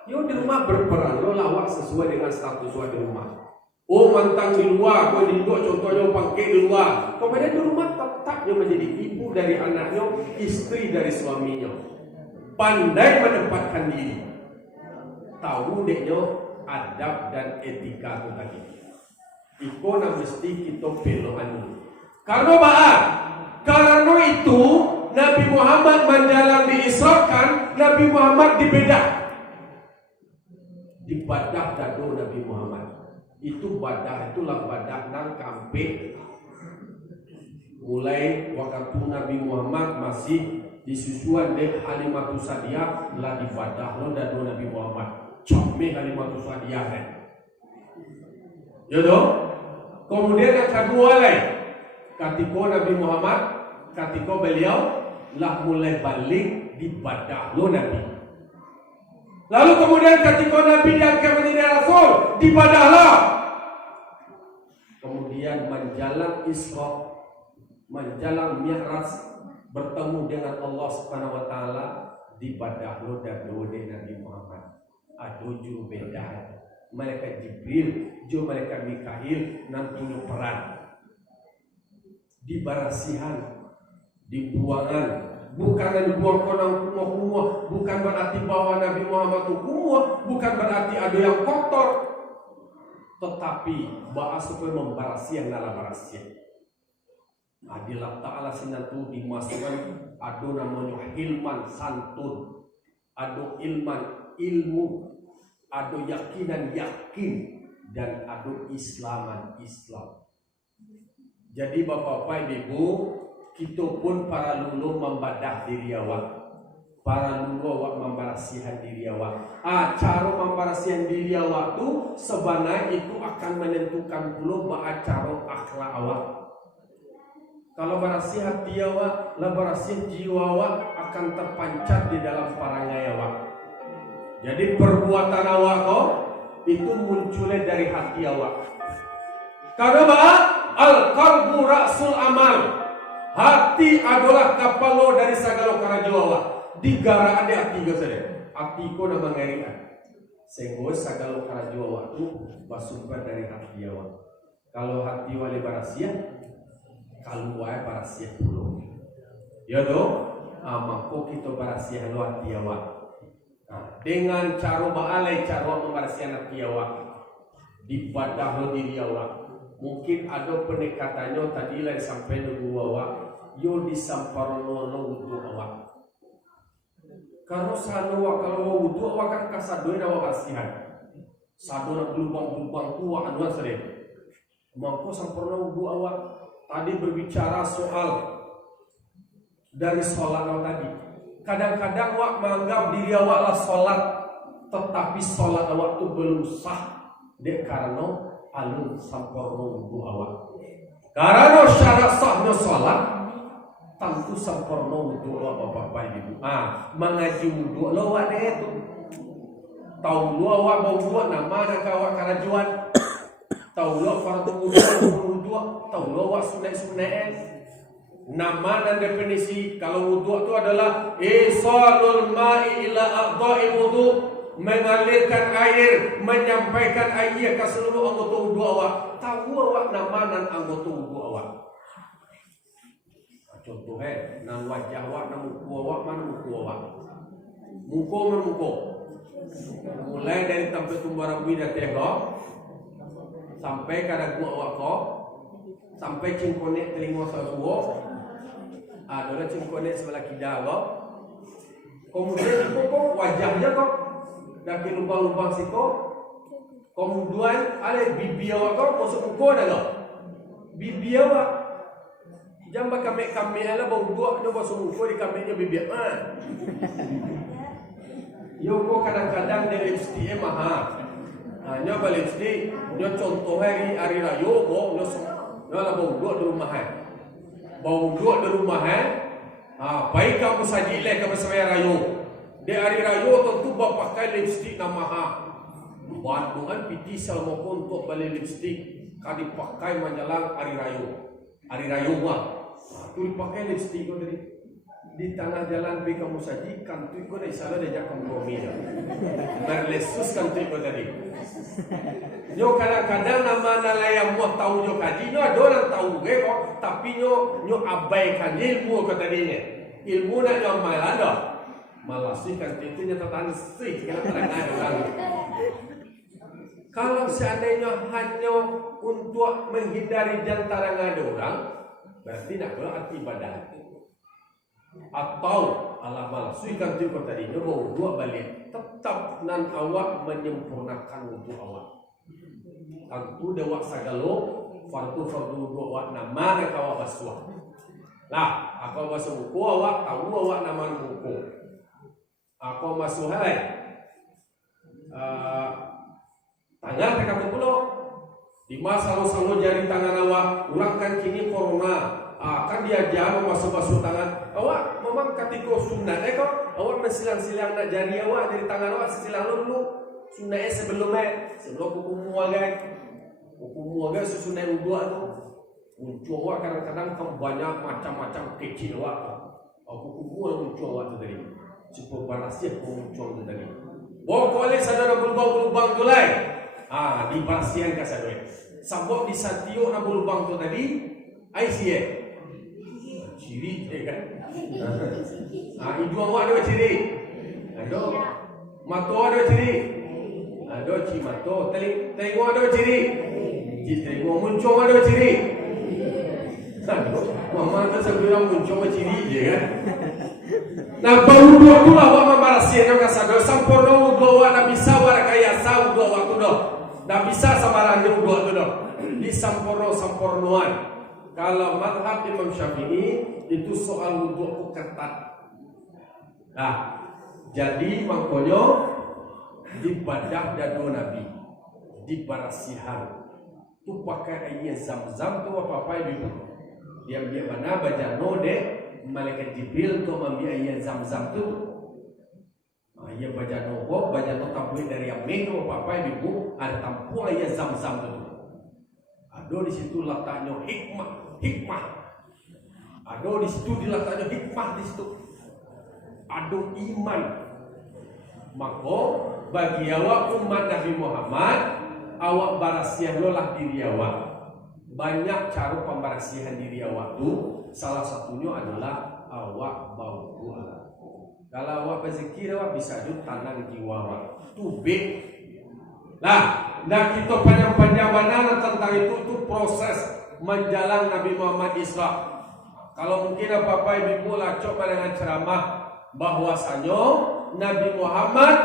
yo di rumah berperan, lo lawak sesuai dengan status lo di rumah. Oh mantang di luar, kau di luar contohnya pangke di luar. Kemudian di rumah tetap dia menjadi ibu dari anaknya, istri dari suaminya. Pandai menempatkan diri. Tahu deknya adab dan etika itu tadi. Iko nak mesti kita pelohan. Karena itu Nabi Muhammad menjalan diisrakan, Nabi Muhammad dibedah. Di badah dado Nabi Muhammad. Itu badah itulah badah nang kampe. Mulai waktu Nabi Muhammad masih disusuan deh Halimatus Sa'diyah lah di badah lo dado Nabi Muhammad. Cokme Halimatus Sa'diyah kan. Ya toh? Kemudian yang kedua lain, ketika Nabi Muhammad, ketika beliau lah mulai balik di badah lo Nabi. Lalu kemudian ketika Nabi diangkat menjadi Rasul, dibadahlah. Kemudian menjalan Isra, menjalan Mi'raj, bertemu dengan Allah Subhanahu Wa Taala, dibadahlah dan dode Nabi Muhammad. Aduh juru beda. Malaikat Jibril, jo malaikat Mikail, nantinya peran. Di barasihan, di buangan. Bukan yang dibuang konang kumah, bukan berarti bahwa Nabi Muhammad itu kumah, bukan berarti ada yang kotor, tetapi bahas supaya membarasi yang dalam barasi. Adilah Ta'ala sinatu dimasukkan ada namanya hilman santun, ada ilman ilmu, ada yakinan yakin, dan ada islaman Islam. Jadi bapak-bapak ibu, kita pun para lulu membadah diri awak, para lulu awak membarasihan diri awak. Cara membarasihan diri awak tu sebenarnya itu akan menentukan pula cara akhlak awak. Kalau barasi hati awak, lah barasi jiwa awak akan terpancar di dalam perangai awak. Jadi perbuatan awak kau itu munculnya dari hati awak. Karena al-qalbu ra'sul amal. Hati adalah kapalo dari segala karajo awak. Digara ada hati ke saja. Hati ko na mangarian. Sehingga segala karajo awak tu bersumber dari hati awak. Kalau hati wali barasia, kalau wali barasia puluh. Ya doh, maka kita barasia lo hati awak. Dengan cara baalai cara membarasihan hati awak. Dibadah lo diri awak. Mungkin ada pendekatannya tadi lah sampai nunggu awak, yo disamparono wudu awak. Kalau sadu awak kalau wudu awak kan kasadoin awak bersihan. Sadu nak lubang-lubang tua anuan sering. Mangko samparono wudu awak. Tadi berbicara soal dari sholat awak tadi. Kadang-kadang awak menganggap diri awak lah sholat, tetapi sholat awak tu belum sah. Dek karena alun sampurno wudu awak. Karena syarat sahnya salat tentu sempurna wudhu awak bapak ibu. Mengaji wudhu lo awak deh tu. Tahu lo awak bau wudhu nama nak awak karajuan. Tahu lo fardu wudhu, tahu lo awak sunat. Nama dan definisi kalau wudhu itu adalah isalul ma'i ila a'dha'i wudhu, mengalirkan air, menyampaikan air ke seluruh anggota wudhu awak. Tahu awak nama dan anggota wudhu awak. Contoh nan wajah awak, nan muka awak, mana muka awak? Muka mana muka? Mulai dari tempat tumbuh bida teh sampai kada gua awak ko, sampai cingkonek telinga sabuo. Ada cingkonek sebelah kidal ko. Kemudian kok wajahnya kok dari lubang-lubang situ. Kemudian ada bibi awak ko masuk muka dah ko. Bibi awak jamba kami ala bau dua no masuk muka di kaminya bibi Yo ko kadang-kadang dari lipstick mahal. Nyo balik lipstick, nyo contoh hari raya ko nyo lah bau dua di rumah bau dua di rumah baik kamu sajile kamu semaya raya. Di hari raya tentu bapak pakai lipstick nama Bandungan piti selama untuk beli lipstick kadi pakai menjelang hari raya. Hari raya tu dipakai lipstick ko tadi di tengah jalan pergi kamu sajikan tu ko dari sana dia jakam komil berlesus kan tu ko tadi nyo kadang-kadang nama nalaya mau tahu nyo kaji nyo ada orang tahu kok tapi nyo abaikan ilmu ko tadinya ilmu nak nyo malada malasi kan itu nyata tansi kalau terang orang. Kalau seandainya hanya untuk menghindari jantaran ada orang, berarti nak kena arti ibadah. Atau Allah malasuikan tu tadi, dia bawa dua balik. Tetap nan awak menyempurnakan wudhu awak. Tentu dewak sagalo, fardu wudhu awak nama nak awak basuh. Lah, aku basuh buku awak, tahu awak nama buku. Aku basuh tangan mereka pulau di masa lalu jari tangan awak ulang kan kini corona kan dia jauh masuk tangan awak memang ketika sunat kok awak mesilang-silang nak jari awak dari tangan awak sesilang dulu sunat sebelum hukum muaga sesunat dua tu muncul awak kadang-kadang banyak macam-macam kecil awak hukum muncul awak tu tadi supaya barasnya muncul tu tadi boleh saudara berlubang-lubang tu lain di barasian ka sa duit. Sabot di satio na bulbang to tadi, ay siye. Ciri kan. Ibu awak ada ciri. Ado. Mato ada ciri. Ado ci mato, telingo ada ciri. Telingo muncung ada ciri. Mama tu sebelum muncung ciri je kan. Nah bau dua tu lah awak membarasian ka sa duit. Sampurna wudhu awak na bisa warakaya sa wudhu awak tu dah. Tak bisa sama ranjung dua tu dah. Di sampurnuan. Kalau madhab Imam Syafi'i itu soal wudhu ketat. Nah, jadi makanya dibadah dadu Nabi, dibarasihan. Tu pakai air zam-zam tu apa-apa itu. Dia mana baca node malaikat Jibril tu ambil air zam-zam tu. Ia baca nopo tablet dari Yamin tu apa ibu ada tampung ayat zam-zam tu. Ada di situ letaknya hikmah. Ada di situ diletaknya hikmah di situ. Ada iman. Maka bagi awak umat Nabi Muhammad, awak barasiah lolah diri awak. Banyak cara pembarasihan diri awak tu. Salah satunya adalah awak bau doa. Kalau awak berzikir awak bisa juga tanang jiwa awak. Tubik. Nah kita panjang-panjang tentang itu proses menjalang Nabi Muhammad Isra. Kalau mungkin apa-apa ibu lacok dengan ceramah bahwasanya Nabi Muhammad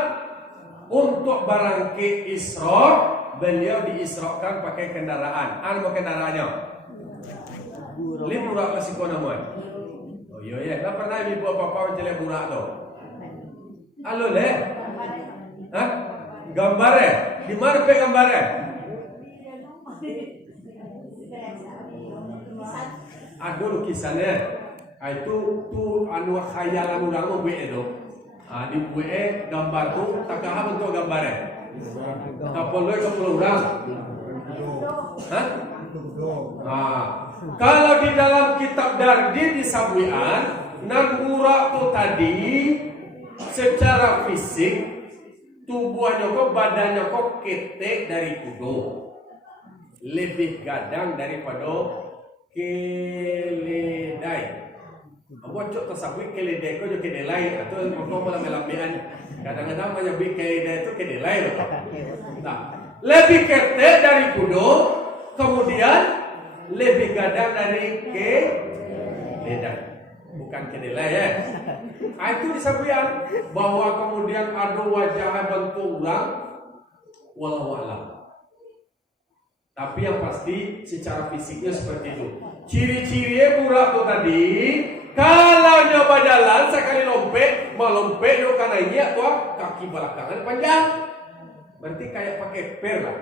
untuk barangkit Isra beliau diisrakan pakai kendaraan. Apa kendaraannya? Burak masih kau nama. Oh iya, tak pernah ibu apa-apa menjelek burak tu. Halo le? Hah? Gambar di mana pe gambar Ada lukisannya. Itu anu khayalan urang mah BE do. Di BE gambar tu takaha bentuk gambarnya. Kapolwe urang. Hah? Kalau di dalam kitab Dardi di Sabuian, nangura tu tadi secara fisik tubuhnya kok badannya kok ketek dari kudo, lebih gadang daripada keledai. Bocok tersabui keledai kok jadi kedelai atau kok malah melambian. Kadang-kadang menyebut keledai itu kedelai loh. Nah, lebih ketek dari kudo, kemudian lebih gadang dari keledai. Bukan kedelai ya. Itu disampaikan bahwa kemudian ada wajah bentuk ulang, wallahu a'lam. Tapi yang pasti secara fisiknya seperti itu. Ciri-cirinya burak tuh tadi, kalau nyoba jalan sekali lompet, melompet yo kanannya tuh kaki belakangan panjang. Berarti kayak pakai per lah.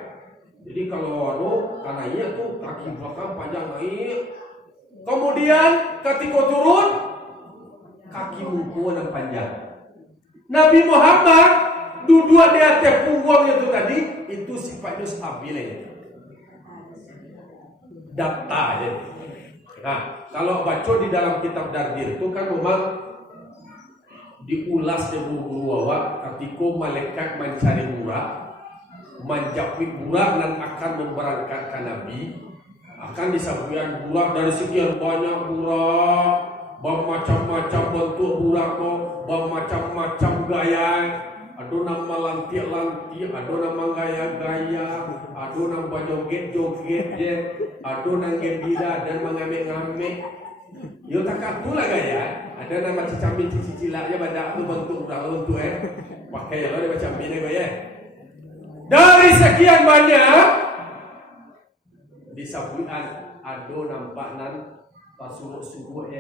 Jadi kalau kanannya tuh kaki belakang panjang naik. Kemudian ketika turun kaki mungkuan yang panjang. Nabi Muhammad duduk di atas punggungnya itu tadi itu sifatnya stabil aja. Data aja. Nah, kalau baca di dalam kitab Dardir itu kan memang diulas di guru awak ketika malaikat mencari burak, menjapit burak dan akan memberangkatkan Nabi. Akan disambungkan burak dari sekian banyak burak, bermacam-macam bentuk burak kok, bermacam-macam gaya. Ada nama lantik-lantik, ada nama gaya-gaya, ada nama joget-joget, ada nama gembira dan mengamik-ngamik. Yo tak katulah gaya. Ada nama cicambi-cicilaknya pada tu bentuk burak bentuk pakai lo dia macam ini gaya. Dari sekian banyak disabuian ada nampak nan pasuruk-suruk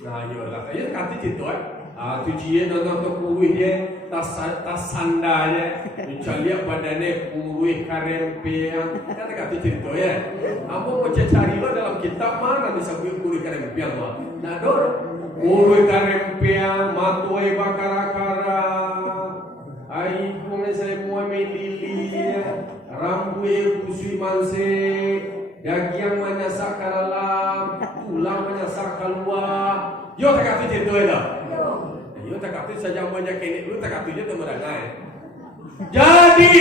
Nah, yolah. Ya kata gitu tu dia nonton tu kuruh dia tas sandanya mencari badannya kuruh karempe kata cerita ya. Apa mau cari lo dalam kitab mana disebut kuruh karempe mah? Nah, dor kuruh karempe matuai bakara-kara. Ai pun saya mau melili rambut busui manse daging menyasak ke dalam tulang menyasak keluar. Yo tak kata cerita dah. Yo tak kata saja banyak ini lu tak kata dia tu merangai. Jadi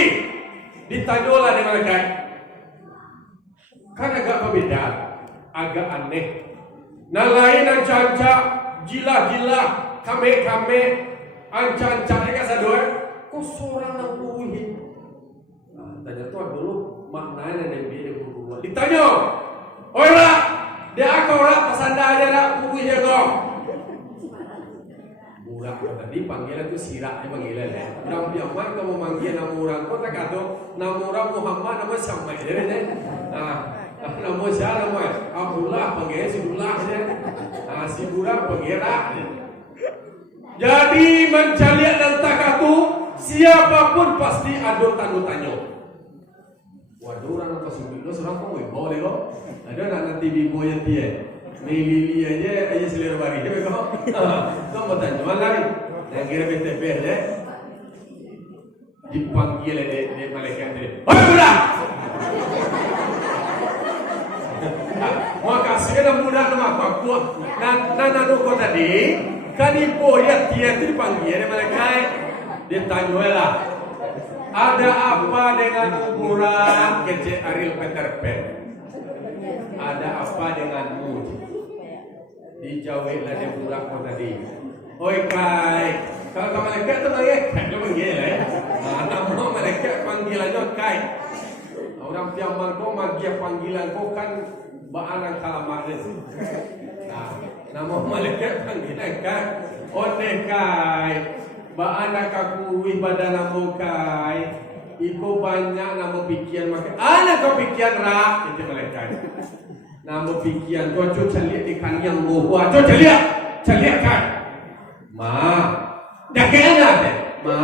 ditanyalah dengan mereka. Kan agak berbeda, agak aneh. Nah lain anca-anca, gila-gila, kame-kame, anca-anca mereka sadar. Kok seorang nak kuruhi? Tanya tuan dulu maknanya yang dia kuruhi. Ditanya, oi lah, dia aku orang pesanda aja nak kuruhi dia kau. Burak tadi panggilan itu sirak dia panggilan ya. Orang Biaman kamu manggil nama orang kau tak kata nama orang Muhammad nama sama dia ni. Nama siapa nama? Abdullah panggil si Abdullah dia. Si Burak panggil Rak. Jadi mencari dan takatu siapapun pasti ada tanya. Waduh orang apa sih? Lo seorang kau boleh kok? Ada nak nanti bibo yang dia. Melili aja selera bari dia kok. Kau mau tanya mana lagi? Yang kira BTP aja. Dipanggil dia malaikat dia. Oi budak! Makasih ada budak nama aku. Nana kau tadi kan ibu ya dia dipanggil dia malaikat. Dia tanya lah. Ada apa dengan ukuran kecil Ariel Peter Pan? Ada apa denganmu? Dijawablah dia budak kau tadi. Oi Kai, kalau malaikat tu malaikat dia panggil nama malaikat panggilannya Kai. Orang Tiaman kau magia panggilan kau kan baanan kalamak dia. Nama malaikat panggilan Kai. Ode Kai. Baanak aku ibadah nama Kai. Ibu banyak nama pikiran makan. Anak kau pikiran rak itu malaikat. Nama pikiran kau cuci lihat di kan yang buah. Cuci lihat kan. Ma, dah kena deh. Ma,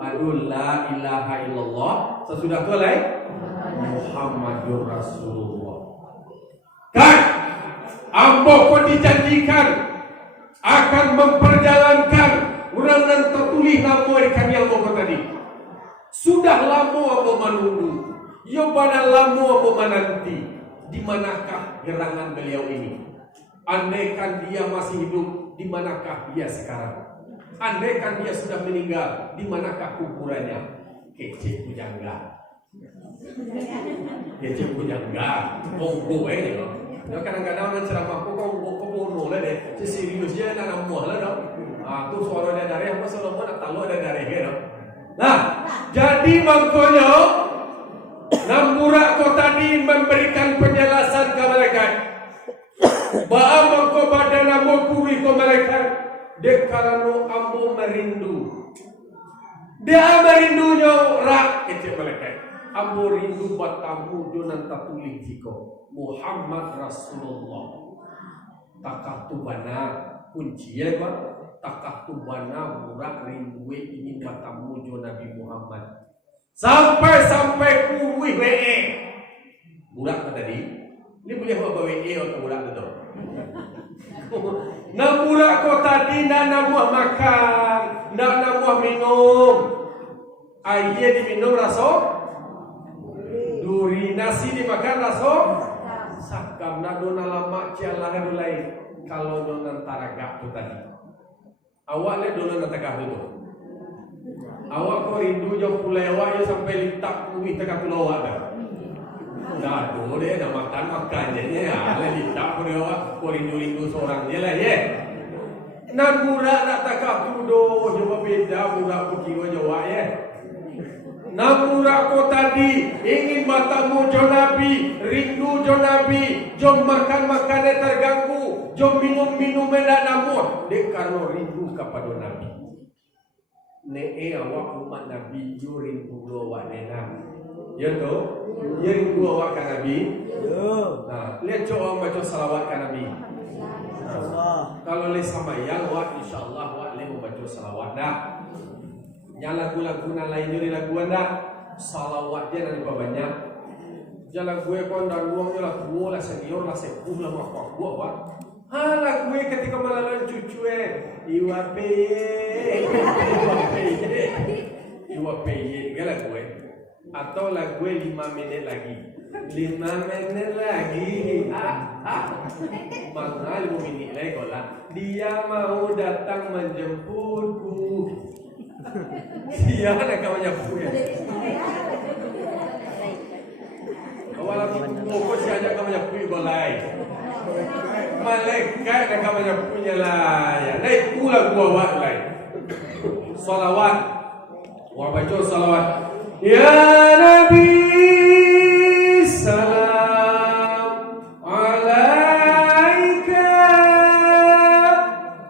aduh la ilaha illallah. Sesudah tu lain Muhammadur Rasulullah. Kan? Ambo pun dijanjikan akan memperjalankan urang nan tertulis nama ikan yang ambo tadi. Sudah lama ambo menunggu. Yo pada lama ambo menanti. Di manakah gerangan beliau ini? Andaikan dia masih hidup, di manakah dia sekarang? Andaikan dia sudah meninggal, di manakah kuburannya? Kece pujangga. Kece pujangga. Kongko ya. Kadang-kadang orang ceramah kok bono lah deh. Serius je nak nama lah dong. Tu suara ada dari apa selalu nak tahu ada dari kan? Nah, jadi maknanya Namburak kau tadi memberikan penjelasan ke mereka. Bahwa kau pada nama kuih kau mereka. Dek karena ambo merindu. Dia merindunya rak kecil mereka. Ambo rindu batamu donan tatuling jiko. Muhammad Rasulullah. Takatubana kunci ya Pak. Takatubana murak rindu ini batamu jo Nabi Muhammad. Sampai kuih WE. Burak tadi. Ini boleh bawa WE atau burak itu? Nah burak kau tadi nak namuah makan, nak namuah minum. Air diminum rasa duri, nasi dimakan rasa sakam. Nak dona lama cialah lain. Kalau dona taragak tu tadi. Awak le dona taragak tu. Awak kau rindu jauh pulai awak je sampai litak kuih tengah pulau awak dah. Dah tu dia nak makan je ni. Alah litak pulai awak kau rindu seorang je lah ye. Nak budak nak takak tu doh jauh beda budak kira jauh ye. Nak budak kau tadi ingin matamu jauh Nabi, rindu jauh Nabi, jauh makan yang terganggu, jauh minum nak namun. Dek karena rindu kepada Nabi. Ne awak umat Nabi yo rindu awak nenam. Ya tu? Ya rindu awak kan Nabi? Ya. Nah, lihat coba baca salawat kan Nabi. Insyaallah. Kalau le sambayang awak insyaallah awak le membaca salawat dah. Yang lagu-lagu lain dari lagu anda salawat dia nanti banyak. Jalan gue kon dan uangnya lah tua lah senior lah sepuh lah mak gua awak. Halah gue ketika melawan cucu iwa peye gala gue atau lah gue 5 menit lagi mana 5 menit lagi kola dia mau datang menjemputku dia nak kau menjemput ya awal aku pokok siapa kau menjemput kolai malaikat yang kamu punya lah ya. Naik pula gua awak lain. Salawat. Wa baca salawat. Ya Nabi salam alaika.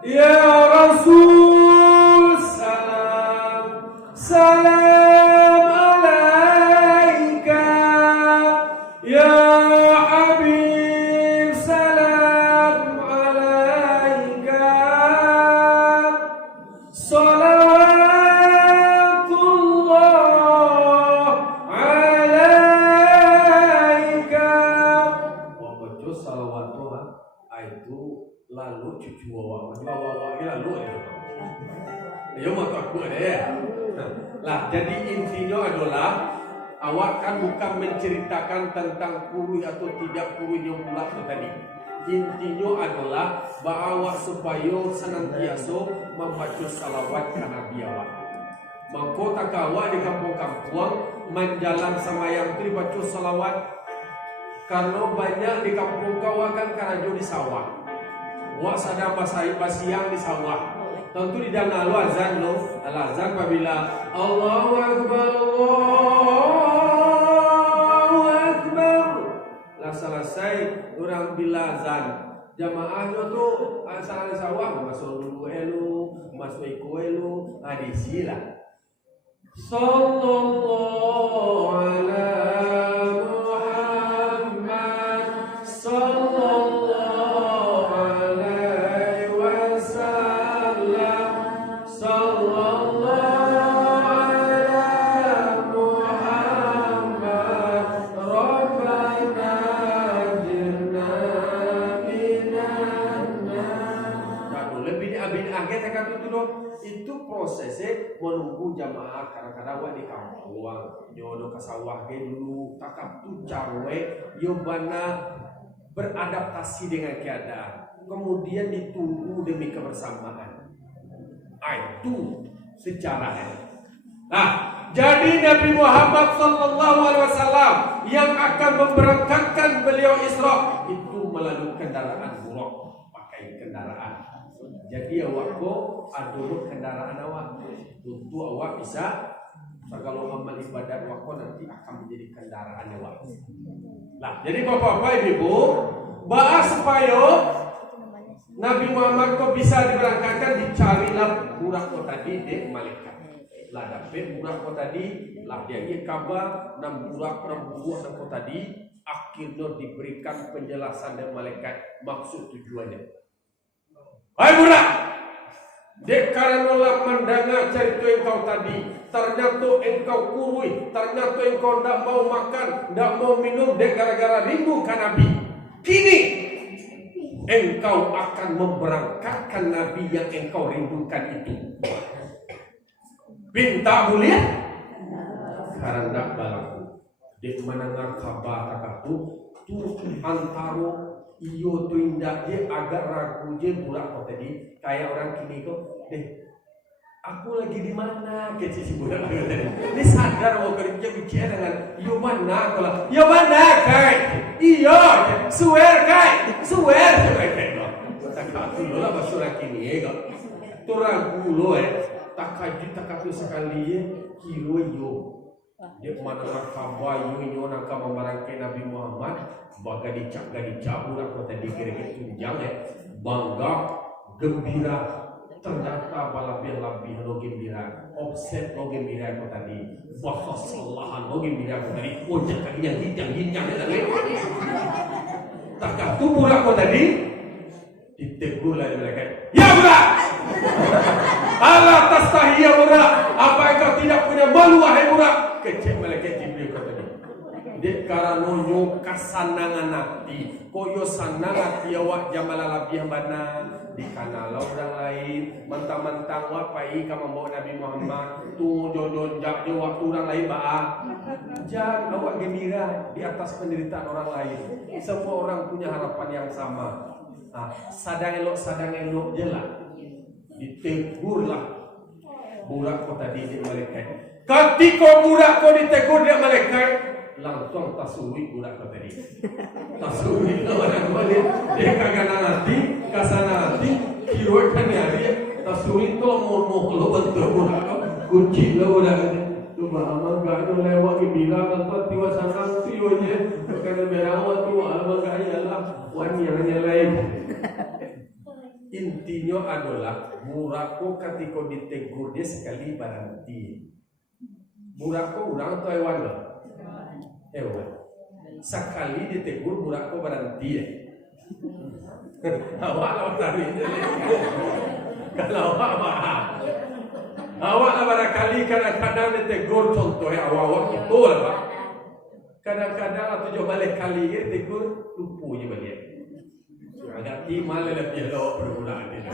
Ya Rasul salam salam alaika. Ya lah, jadi intinya adalah awak kan bukan menceritakan tentang kuruh atau tidak kuruhnya pula tadi. Intinya adalah bahwa supaya senantiasa membaca salawat ke Nabi awak. Maka tak awak di kampung-kampung menjalan semayang itu dibaca salawat. Karena banyak di kampung awak kan karajo di sawah. Awak sadar basiang di sawah. Tentu di dalam azan no, azan apabila Allahu Akbar Allahu Akbar lah selesai orang bila azan jamaahnya tu asal sawah masuk dulu masuk iko adisi lah sallallahu alaihi Muhammad sallallahu alaihi wasallam sallallahu alaihi Muhammad rabbana ajirna min itu prosesnya menunggu jamaah kadang-kadang wa di kampung nyodo ke sawah dulu takap tu cawe yo bana beradaptasi dengan keadaan kemudian ditunggu demi kebersamaan. Itu sejarahnya. Nah, jadi Nabi Muhammad SAW yang akan memberangkatkan beliau Isra itu melalui kendaraan buruk, pakai kendaraan. Jadi awak adulu kendaraan awak untuk awak bisa kalau amal ibadat awak nanti akan menjadi kendaraan awak. Nah, jadi bapak-bapak ibu, bahas supaya Nabi Muhammad kok bisa diberangkatkan dicarilah burak kok tadi di malaikat. Lah dapat burak kok tadi, lah dia kabar 6 burak kok tadi akhirnya diberikan penjelasan dari malaikat maksud tujuannya. Hai burak, dek karena mendengar cerita engkau tadi, ternyata engkau kurui, ternyata engkau tidak mau makan, tidak mau minum, dek gara-gara rindu kan Nabi. Kini engkau akan memberangkatkan Nabi yang engkau rindukan itu. Pinta mulia karena balaku di mendengar kabar kakakku tu antaro iyo tu indah dia agak ragu je budak kau tadi kayak orang kini kok aku lagi di mana kecil si budak tadi ini sadar mau kerja bicara dengan iyo mana kalau iyo mana kai iyo swear kai kai tak aku lah basura kini kok tu ragu lo takaju sekali kilo yo dia mana kabar yo nak membarangkan Nabi Muhammad baga dicap budak kota dikira tunjang bangga gembira ternyata balabih lo gembira offset lo gembira kota tadi bahasa salahan lo gembira kota tadi ojak kakinya hincang lagi tak tu budak kota tadi ditegur lagi mereka ya budak Allah tastahi ya budak, apa engkau tidak punya malu wahai budak? Kecil malaikat Jibril kata dia. Dek karena nyo kasanangan hati, koyo sanang hati awak jamal labih bana di kanalau orang lain, mentang-mentang wa pai ka membawa Nabi Muhammad, tu jonjak je waktu orang lain baa. Jangan awak gembira di atas penderitaan orang lain. Semua orang punya harapan yang sama. Sadang elok je lah. Ditegurlah budak kau tadi di malaikat. Ketika budak kau ditegur dia malaikat, langsung tasuri budak kau tadi. Tasuri tu orang balik. Dia kagak nanti, kasana nanti, kirokan dia. Tasuri tu mau lo bentuk budak kau, kunci lo budak ni. Tu bahagia gak tu lewat bilang atau tiwa sanang tiwa je. Kerana berawat tu alma gak ialah wanita lain. Intinya adalah murako ketika ditegur dia sekali berhenti. Murako orang atau hewan loh? Hewan. Sekali ditegur murako berhenti. Awak lah tadi. Kalau awak lah barangkali kadang-kadang ditegur contohnya awak itu lah. Kadang-kadang atau coba balik kali ditegur lupa je balik. Agak timal lebih lo pergunakan ini.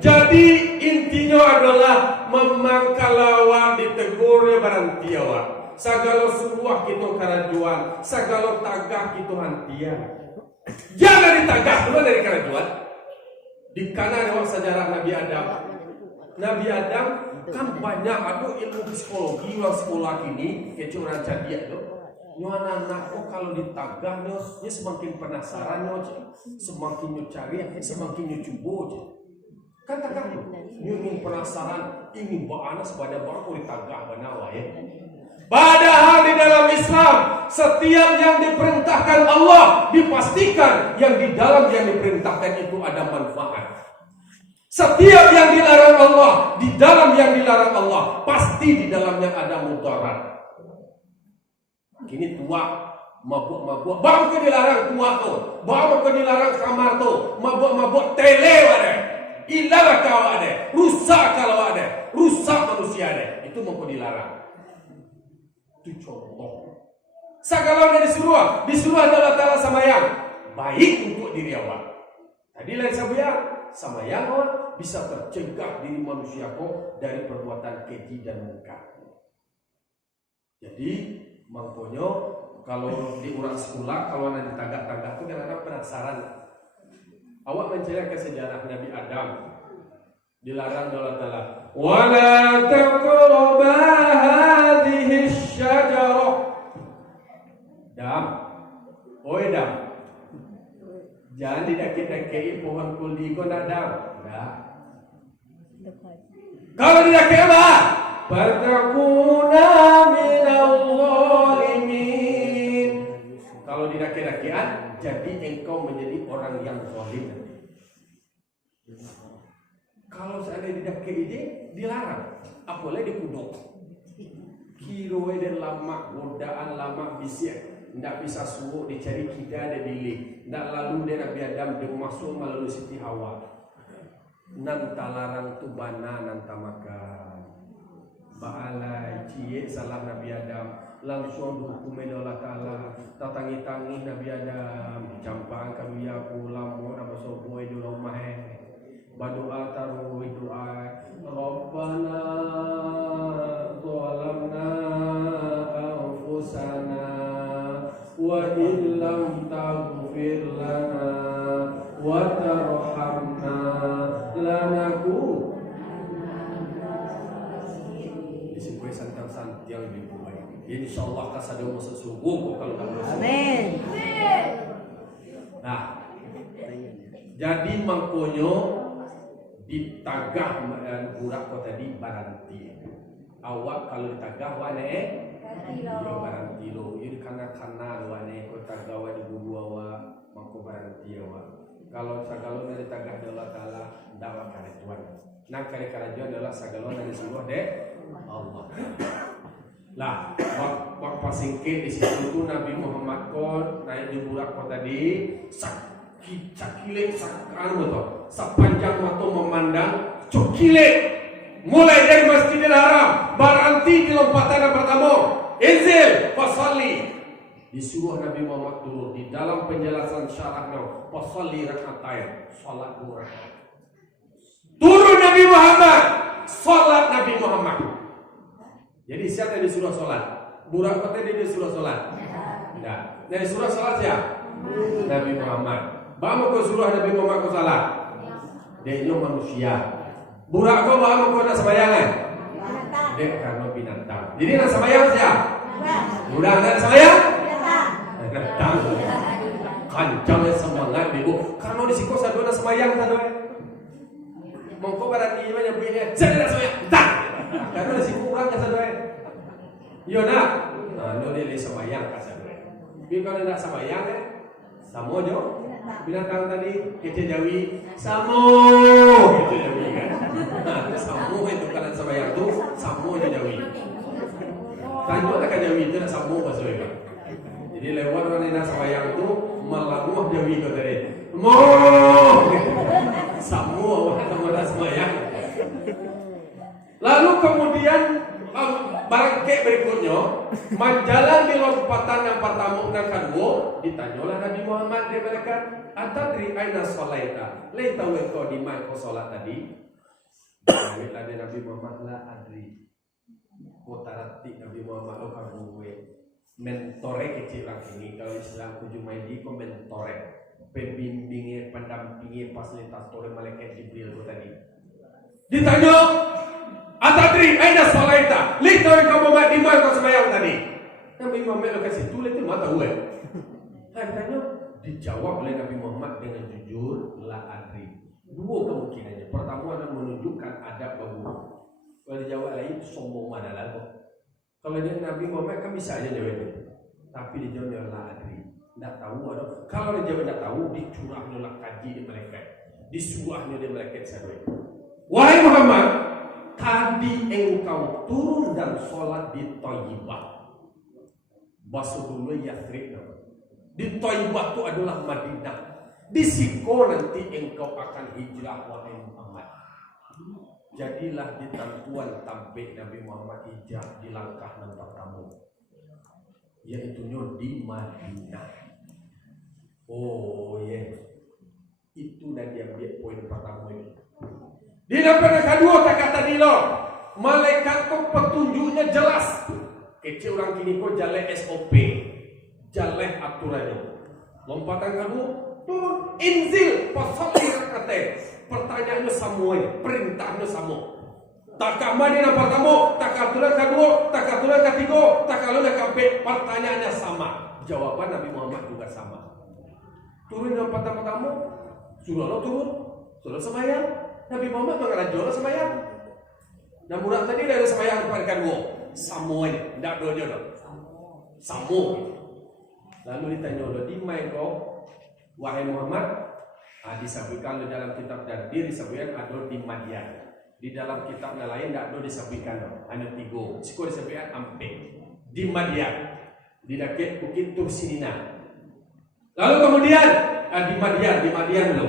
Jadi intinya adalah memang kalau ditegur berhenti awak. Segala sebuah kita kerajuan, segala tagah kita hantian. Jangan ditagah dulu dari kerajuan. Di kanan awak sejarah Nabi Adam. Nabi Adam kan banyak ada ilmu psikologi orang sekolah ini, kecuali dia tu. Anak-anak kalau ditagahnya, dia semakin penasaran, semakin cari, semakin coba. Kan tagah, ingin penasaran, ingin beranak sebanyak baru ditagah benar ya. Padahal di dalam Islam, setiap yang diperintahkan Allah dipastikan yang di dalam yang diperintahkan itu ada manfaat. Setiap yang dilarang Allah, di dalam yang dilarang Allah, pasti di dalamnya ada mudarat. Kini tua, mabuk, bang ke dilarang tua tu, bang ke dilarang kamar tu, mabuk tele ada, ilah kau ada, rusak kalau ada, rusak manusia ada, itu mau dilarang. Itu contoh. Segala yang disuruh adalah Ta'ala sama yang baik untuk diri awak. Jadi lain samayang bisa tercegah diri manusia kok dari perbuatan keji dan mungkar. Jadi mangkonyo kalau di orang sekolah kalau nanti tagak-tagak itu kadang-kadang penasaran. Awak menceritakan sejarah Nabi Adam dilarang oleh Allah Taala. Wala taqrabu hadhihi syajarah. Dam. Oi dam. Jangan didaki-daki pohon kuldi kau nak dam. Enggak. Kalau didaki apa? Fatakuna minal zalimin. Kalau didaki-dakian, jadi engkau menjadi orang yang zalim nanti. Kalau seandainya didaki ini dilarang, apalagi dikuduk. Kiroe dan lama, godaan lama bisik. Tidak bisa suruh dicari kita ada bilik. Tidak lalu dia Nabi Adam dia masuk melalui Siti Hawa. Nanta larang tu bana nanta makan. Ba'alai cie salah Nabi Adam langsung dihukum Allah Ta'ala. Tatangi-tangi Nabi Adam campang kami aku lamun apa soboi di rumah berdoa taruh doa Rabbana zalamna anfusana wa illam taghfir lana wa tarhamna lanaku disebut santan-santan yang lebih baik. Insyaallah kasada masuk surga kalau kamu amin. Nah, jadi mangkonyo ditagah dan burak kau tadi baranti. Awak kalau ditagah wane yo baranti lo. Ini karena wane kau tagah wane bulu awak mangko baranti awak. Kalau sagalo dari tagah Allah Taala dawa karajuan. Nang karajuan adalah sagalo dari sebuah deh Allah. Lah, wak pasingkit di situ tu Nabi Muhammad kon naik di burak kau tadi cakile sakan betul. Sepanjang waktu memandang cokile mulai dari Masjidil Haram baranti di lompatan yang pertama inzil fasalli disuruh Nabi Muhammad turun di dalam penjelasan syarahnya fasalli rakaatain salat 2 rakaat turun Nabi Muhammad salat Nabi Muhammad. Jadi siapa yang disuruh salat? Burak kota dia disuruh salat? Tidak. Yang disuruh salat siapa? Nabi Muhammad. Bamu kau suruh Nabi Muhammad kau salat? Dia ini manusia. Burak kau bamu kau nak sembahyang? Dia karena binatang. Jadi nak sembahyang siapa? Budak nak sembahyang? Binatang. Kancang semangat ibu. Karena di siko satu nak sembahyang satu. Mongko barang ini banyak punya. Saya nak sembahyang. Tak. Karena di siko orang satu. Yo nak. Nah, dia sembahyang satu. Tapi kalau nak sembahyang samo jo. Binatang tadi kece jawi samo kece jawi kan. Nah, samo itu kalau sembahyang tu samo jawi. Tanjung nak jawi itu nak samo bahasa kan. Jadi lewat orang yang sembahyang tu melakuh jawi tu tadi. Mo samo orang nak sembahyang. Lalu kemudian bangke berikutnya menjalan di lompatan yang pertama dan kedua ditanyalah Nabi Muhammad dia mereka atadri aina sholaita laita wa di mana kau salat tadi ada Nabi Muhammad la adri kotarati Nabi Muhammad lo kague mentore kecil orang ini kalau Islam kujumaidi ko mentore pembimbingnya pendampingnya fasilitator malaikat Jibril ko tadi ditanya atadri aina sholaita laita wa di mana kau sembahyang tadi Nabi Muhammad lo kasih tulis itu mata gue tanya dijawab oleh Nabi Muhammad dengan jujur la adri. 2 kemungkinannya. Pertama adalah menunjukkan adab bagus. Kalau dijawab lain sombong mana lalu. Kalau dia Nabi Muhammad kan bisa aja jawab itu. Tapi dijawab la adri. Tidak tahu ada. Kalau dijawab tidak tahu dicurahnya lah kaji di malaikat. Disuahnya di malaikat sadoi. Wahai Muhammad, tadi engkau turun dan sholat di Thayyibah. Basuh dulu Yathrib. Di Thayyibah itu adalah Madinah. Di siko nanti engkau akan hijrah wahai Muhammad. Jadilah di tentuan tampik Nabi Muhammad hijrah di langkah yang pertama, yaitu di Madinah. Oh yes. Itu dah dia ambil poin pertama ini. Di pada kedua tak kata dilo, malaikat kau petunjuknya jelas. Kecil orang kini kau jalan SOP, jalan aturannya. Lompatan kedua, turun inzil pasal kata. Pertanyaannya semua, perintahnya sama. Tak kamar yang pertama, tak aturan kedua, tak aturan ketiga, tak kalau nak kape, pertanyaannya sama. Jawaban Nabi Muhammad juga sama. Turun yang pertama, sudah lo turun, sudah sembahyang. Nabi Muhammad mengajar sembahyang. Nah budak tadi dari sembahyang kepada kedua, semuanya, tidak dua jodoh, semua. Lalu ditanya lo di mana kau, wahai Muhammad? Disebutkan di dalam kitab Dardir disebutkan ada di Madian. Di dalam kitabnya lain tidak ada disebutkan, hanya 3. Sekolah disebutkan Ampe di Madian, di dekat Bukit Tursinina. Lalu kemudian di Madian dulu.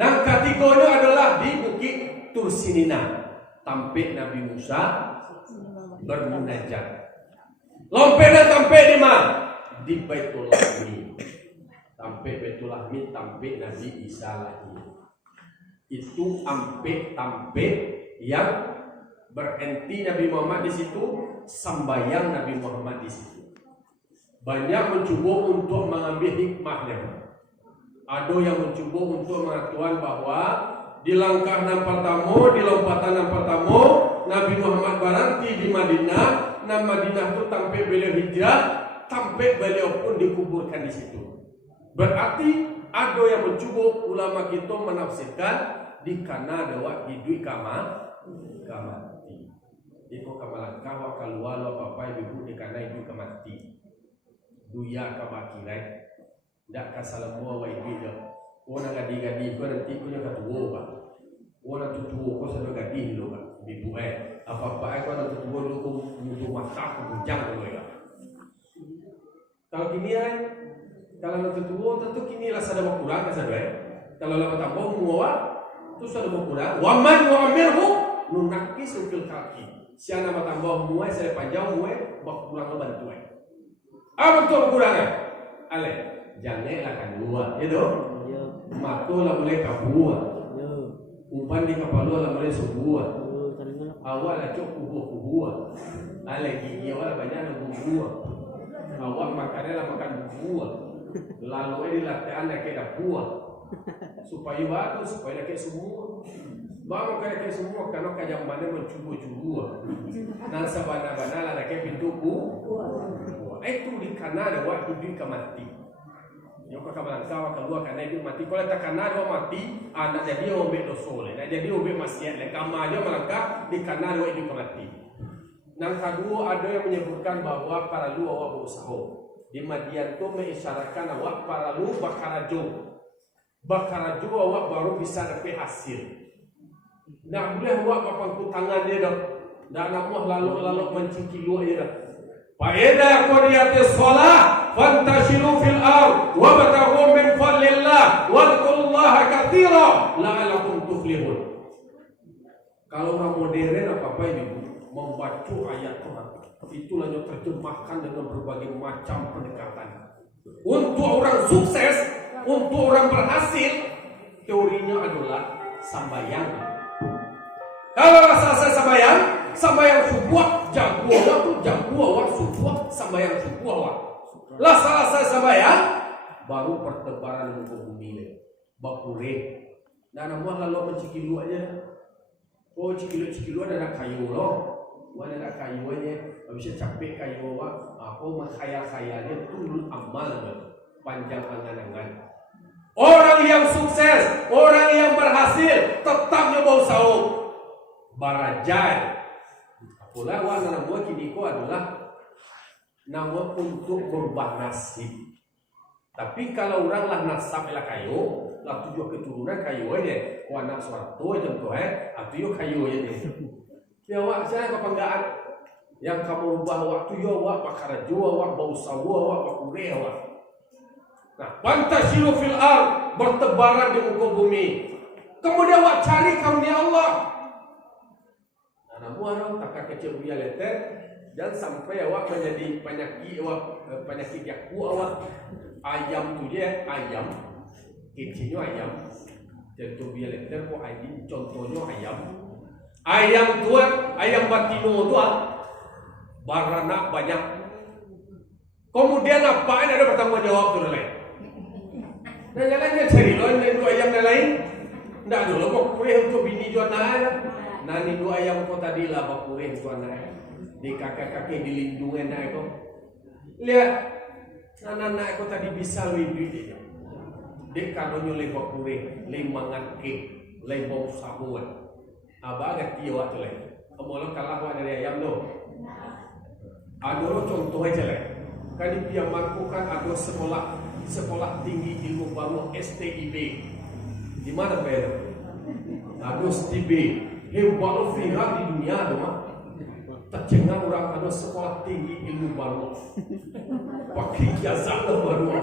Nah ketiganya adalah di Bukit Tursinina. Tampil Nabi Musa bermunajat. Lompatnya tampil di mana? Di Baitullah ini. Tampil Baitullah ini tampil Nabi Isa lagi. Itu tampil yang berhenti Nabi Muhammad di situ, sembahyang Nabi Muhammad di situ. Banyak mencoba untuk mengambil hikmahnya. Ada yang mencoba untuk mengatakan bahwa di langkah yang pertama, di lompatan yang pertama, Nabi Muhammad berhenti di Madinah. Nah Madinah itu sampai beliau hijrah, sampai beliau pun dikuburkan di situ. Berarti ada yang mencoba ulama kita menafsirkan di kana dawa hidup kamati. Iko kamalangkah wa kalwa lo papai bibu di kana hidup kamati. Duya kamakirai. Ndak kasalamu wa hidup. Ona gadi ko nanti ko nya katuwo ba. Ona tutuwo ko sa gadi lo ba. Bibu apa-apa ko na tutuwo lo ko mutu mata ko bujang lo ya. Kalau gini kalau nanti tua tentu kini rasa ada kurang kan saudara. Kalau lama tambah muawa tu sudah berkurang. Waman wa amirhu nunakis ukil kaki. Siapa nama tambah muai saya panjang muai berkurang bantuan. Apa tu berkurangnya? Ale janganlah kan dua, itu. Matu lah boleh kabua. Umpan di kapal lah boleh sebuah. Awal lah cukup kubuah. Ale gigi awal banyak nak kubuah. Awak makannya lah makan buah. Lalu ini latihan nak kena buah supaya batu supaya nak semua. Baru kena semua kalau kajang mana mencuba-cuba. Nan sabana-bana lah nak pintu buah. Itu di kanan waktu di kemati. Yang kau kabalan kau keluar karena itu mati. Kalau tak kanan dia mati, anda jadi obek dosole. Nak jadi obek maksiat. Lek kamar dia melangkah di kanan waktu kemati. Yang kedua ada yang menyebutkan bahawa para lu awak berusaha. Di Madian itu mengisyaratkan awak para lu bakarajo awak baru bisa dapat hasil. Nak boleh awak papangku tangan dia dah. Dan namuh lalu menciki lu aja dah. Faedah qadiyatis shalah fantashiru fil ard wabtaghu min fadlillah wadhkurullaha katsira la'allakum tuflihun. Kalau orang modern apa ini membaca ayat Tuhan, itulah yang terjemahkan dengan berbagai macam pendekatan. Untuk orang sukses, untuk orang berhasil, teorinya adalah sambayang. Kalau selesai sambayang subuh, jago awak subuh, sambayang subuh awak. Lah selesai sambayang, baru pertebaran muka bumi, bakure. Dan namun lalu mencikilu aja. Oh cikilu ada kayu loh. Mana nak kayu aja, bisa capek kayu awak. Aku menghayal-hayalnya turun amal panjang angan-angan. Orang yang sukses, orang yang berhasil, tetapnya bau sauk, barajai. Pula warna nama kini ko adalah nama untuk merubah nasib. Tapi kalau orang lah nasab lah kayu, lah tujuh keturunan kayu aja. Ko anak suatu contoh atau yo kayu aja deh. Ya awak saya kebanggaan yang kamu ubah waktu yo awak bakarajo awak bau sawu awak bakure awak. Nah, fantashiru fil ard, bertebaran di muka bumi. Kemudian awak cari karunia Allah. Nah, namun tak kecil buya leter dan sampai awak menjadi penyakit yaku awak. Ayam tu dia ayam, kecilnya ayam. Contoh biar kok contohnya ayam. Ayam tua, ayam batino tua, baranak banyak. Kemudian apa ada bertanggung jawab tu lain. Dan jalannya cari loh, ini dua ayam yang lain. Ndak dulu kok kuih untuk bini jual naik. Nani dua ayam kau tadi lah kok kuih jual naik. Di kakek-kakek dilindungi naik kok. Lihat, anak-anak kau tadi bisa lebih dia. Dek kalau nyoleh kok kuih, lemangan kek, lebau sabun. Abah agak tiwa tu leh. Kamu kalah dari ayam lo. Ada contoh aja leh. Kali dia melakukan ada sekolah tinggi ilmu baru STIB. Di mana Pak? Ada STIB. Hebat viral di dunia doang. Tak cengang orang ada sekolah tinggi ilmu baru. Pakai ijazah baru,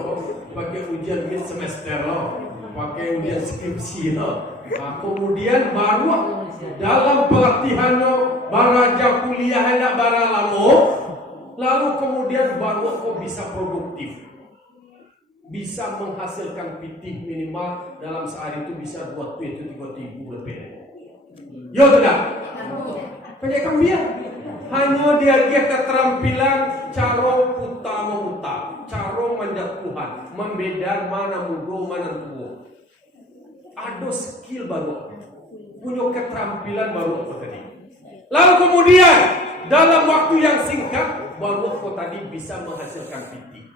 pakai ujian mid semester lo, pakai ujian skripsi lo. Kemudian baru dalam pelatihan lo, baraja kuliah hendak baralamo. Lalu kemudian baru kau bisa produktif, bisa menghasilkan pitih minimal dalam sehari itu bisa 2 itu 3.000 lebih. Yo tidak? Penjaga dia hanya dia keterampilan cara puta memuta, cara manjat Tuhan, membedakan mana mudo mana tua. Ada skill baru, punya keterampilan baru apa tadi. Lalu kemudian dalam waktu yang singkat baru kau tadi bisa menghasilkan pitih.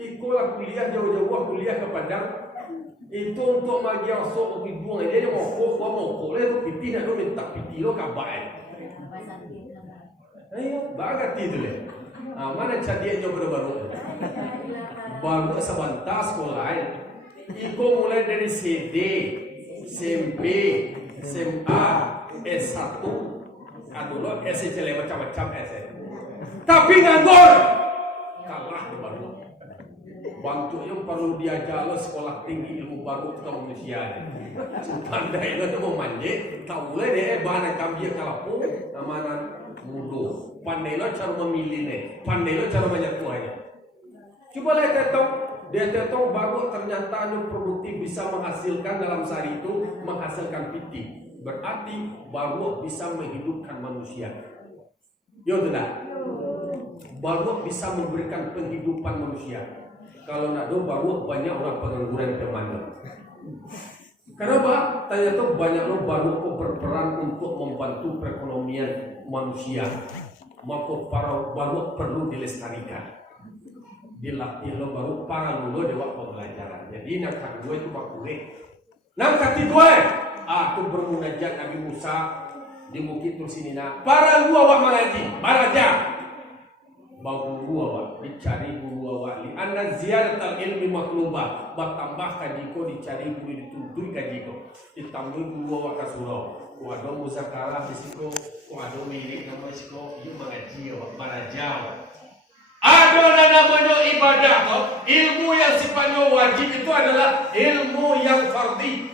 Ikulah kuliah jauh-jauh kuliah ke Padang. Itu untuk magiar sok buang dia mau itu pitih nak minta pitih lo kabai. Ayo, bagat itu deh. Mana cadiannya baru-baru? Baru sebentar sekolah. Iko mulai dari CD, SMP, SMA, S1, aduh SCL macam-macam S. Tapi nganggur, kalah di baru. Bantu yang perlu diajar lo sekolah tinggi ilmu baru ke manusia. Pandai lo mau manje, tahu le deh bahan kambing kalapu, namanan mudo. Pandai lo cara memilih nih, pandai lo cara banyak tuanya. Coba lihat dia tahu baru ternyata yang produktif bisa menghasilkan dalam sehari itu menghasilkan pitih. Berarti baru bisa menghidupkan manusia. Yo tidak? Baru bisa memberikan penghidupan manusia. Kalau nak do baru banyak orang pengangguran ke mana? Kenapa? Ternyata banyak orang baru berperan untuk membantu perekonomian manusia. Maka para baru perlu dilestarikan. Dilatih lo baru para lo dewa pembelajaran. Jadi nak kedua itu bakure. Nak ketiga, aku bermunajat Nabi Musa di Bukit Tursinina. Para lu awak mengaji, baraja. Bau guru awak, dicari guru awak. Li anna ziyaratal ilmi maklubah. Bertambah kajiko dicari guru dituntui kajiko. Ditambah guru awak kasurau. Waduh muzakarah disiko, waduh milik nama disiko. Iu mengaji awak, baraja awak. Ada namanya ibadah kok. Ilmu yang sifatnya wajib itu adalah ilmu yang fardhi.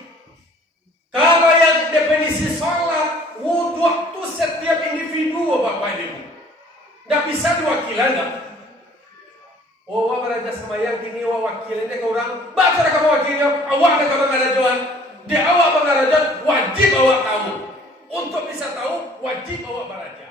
Kalau yang definisi sholat, wudhu itu setiap individu Bapak Ibu. Tidak bisa diwakilan dah. Oh, awak beraja semayang kini awak wakilnya ke orang. Baca kamu wakilnya, awak ada kamu ngarajuan. Di awak mengarajuan wajib awak kamu. Untuk bisa tahu wajib awak beraja.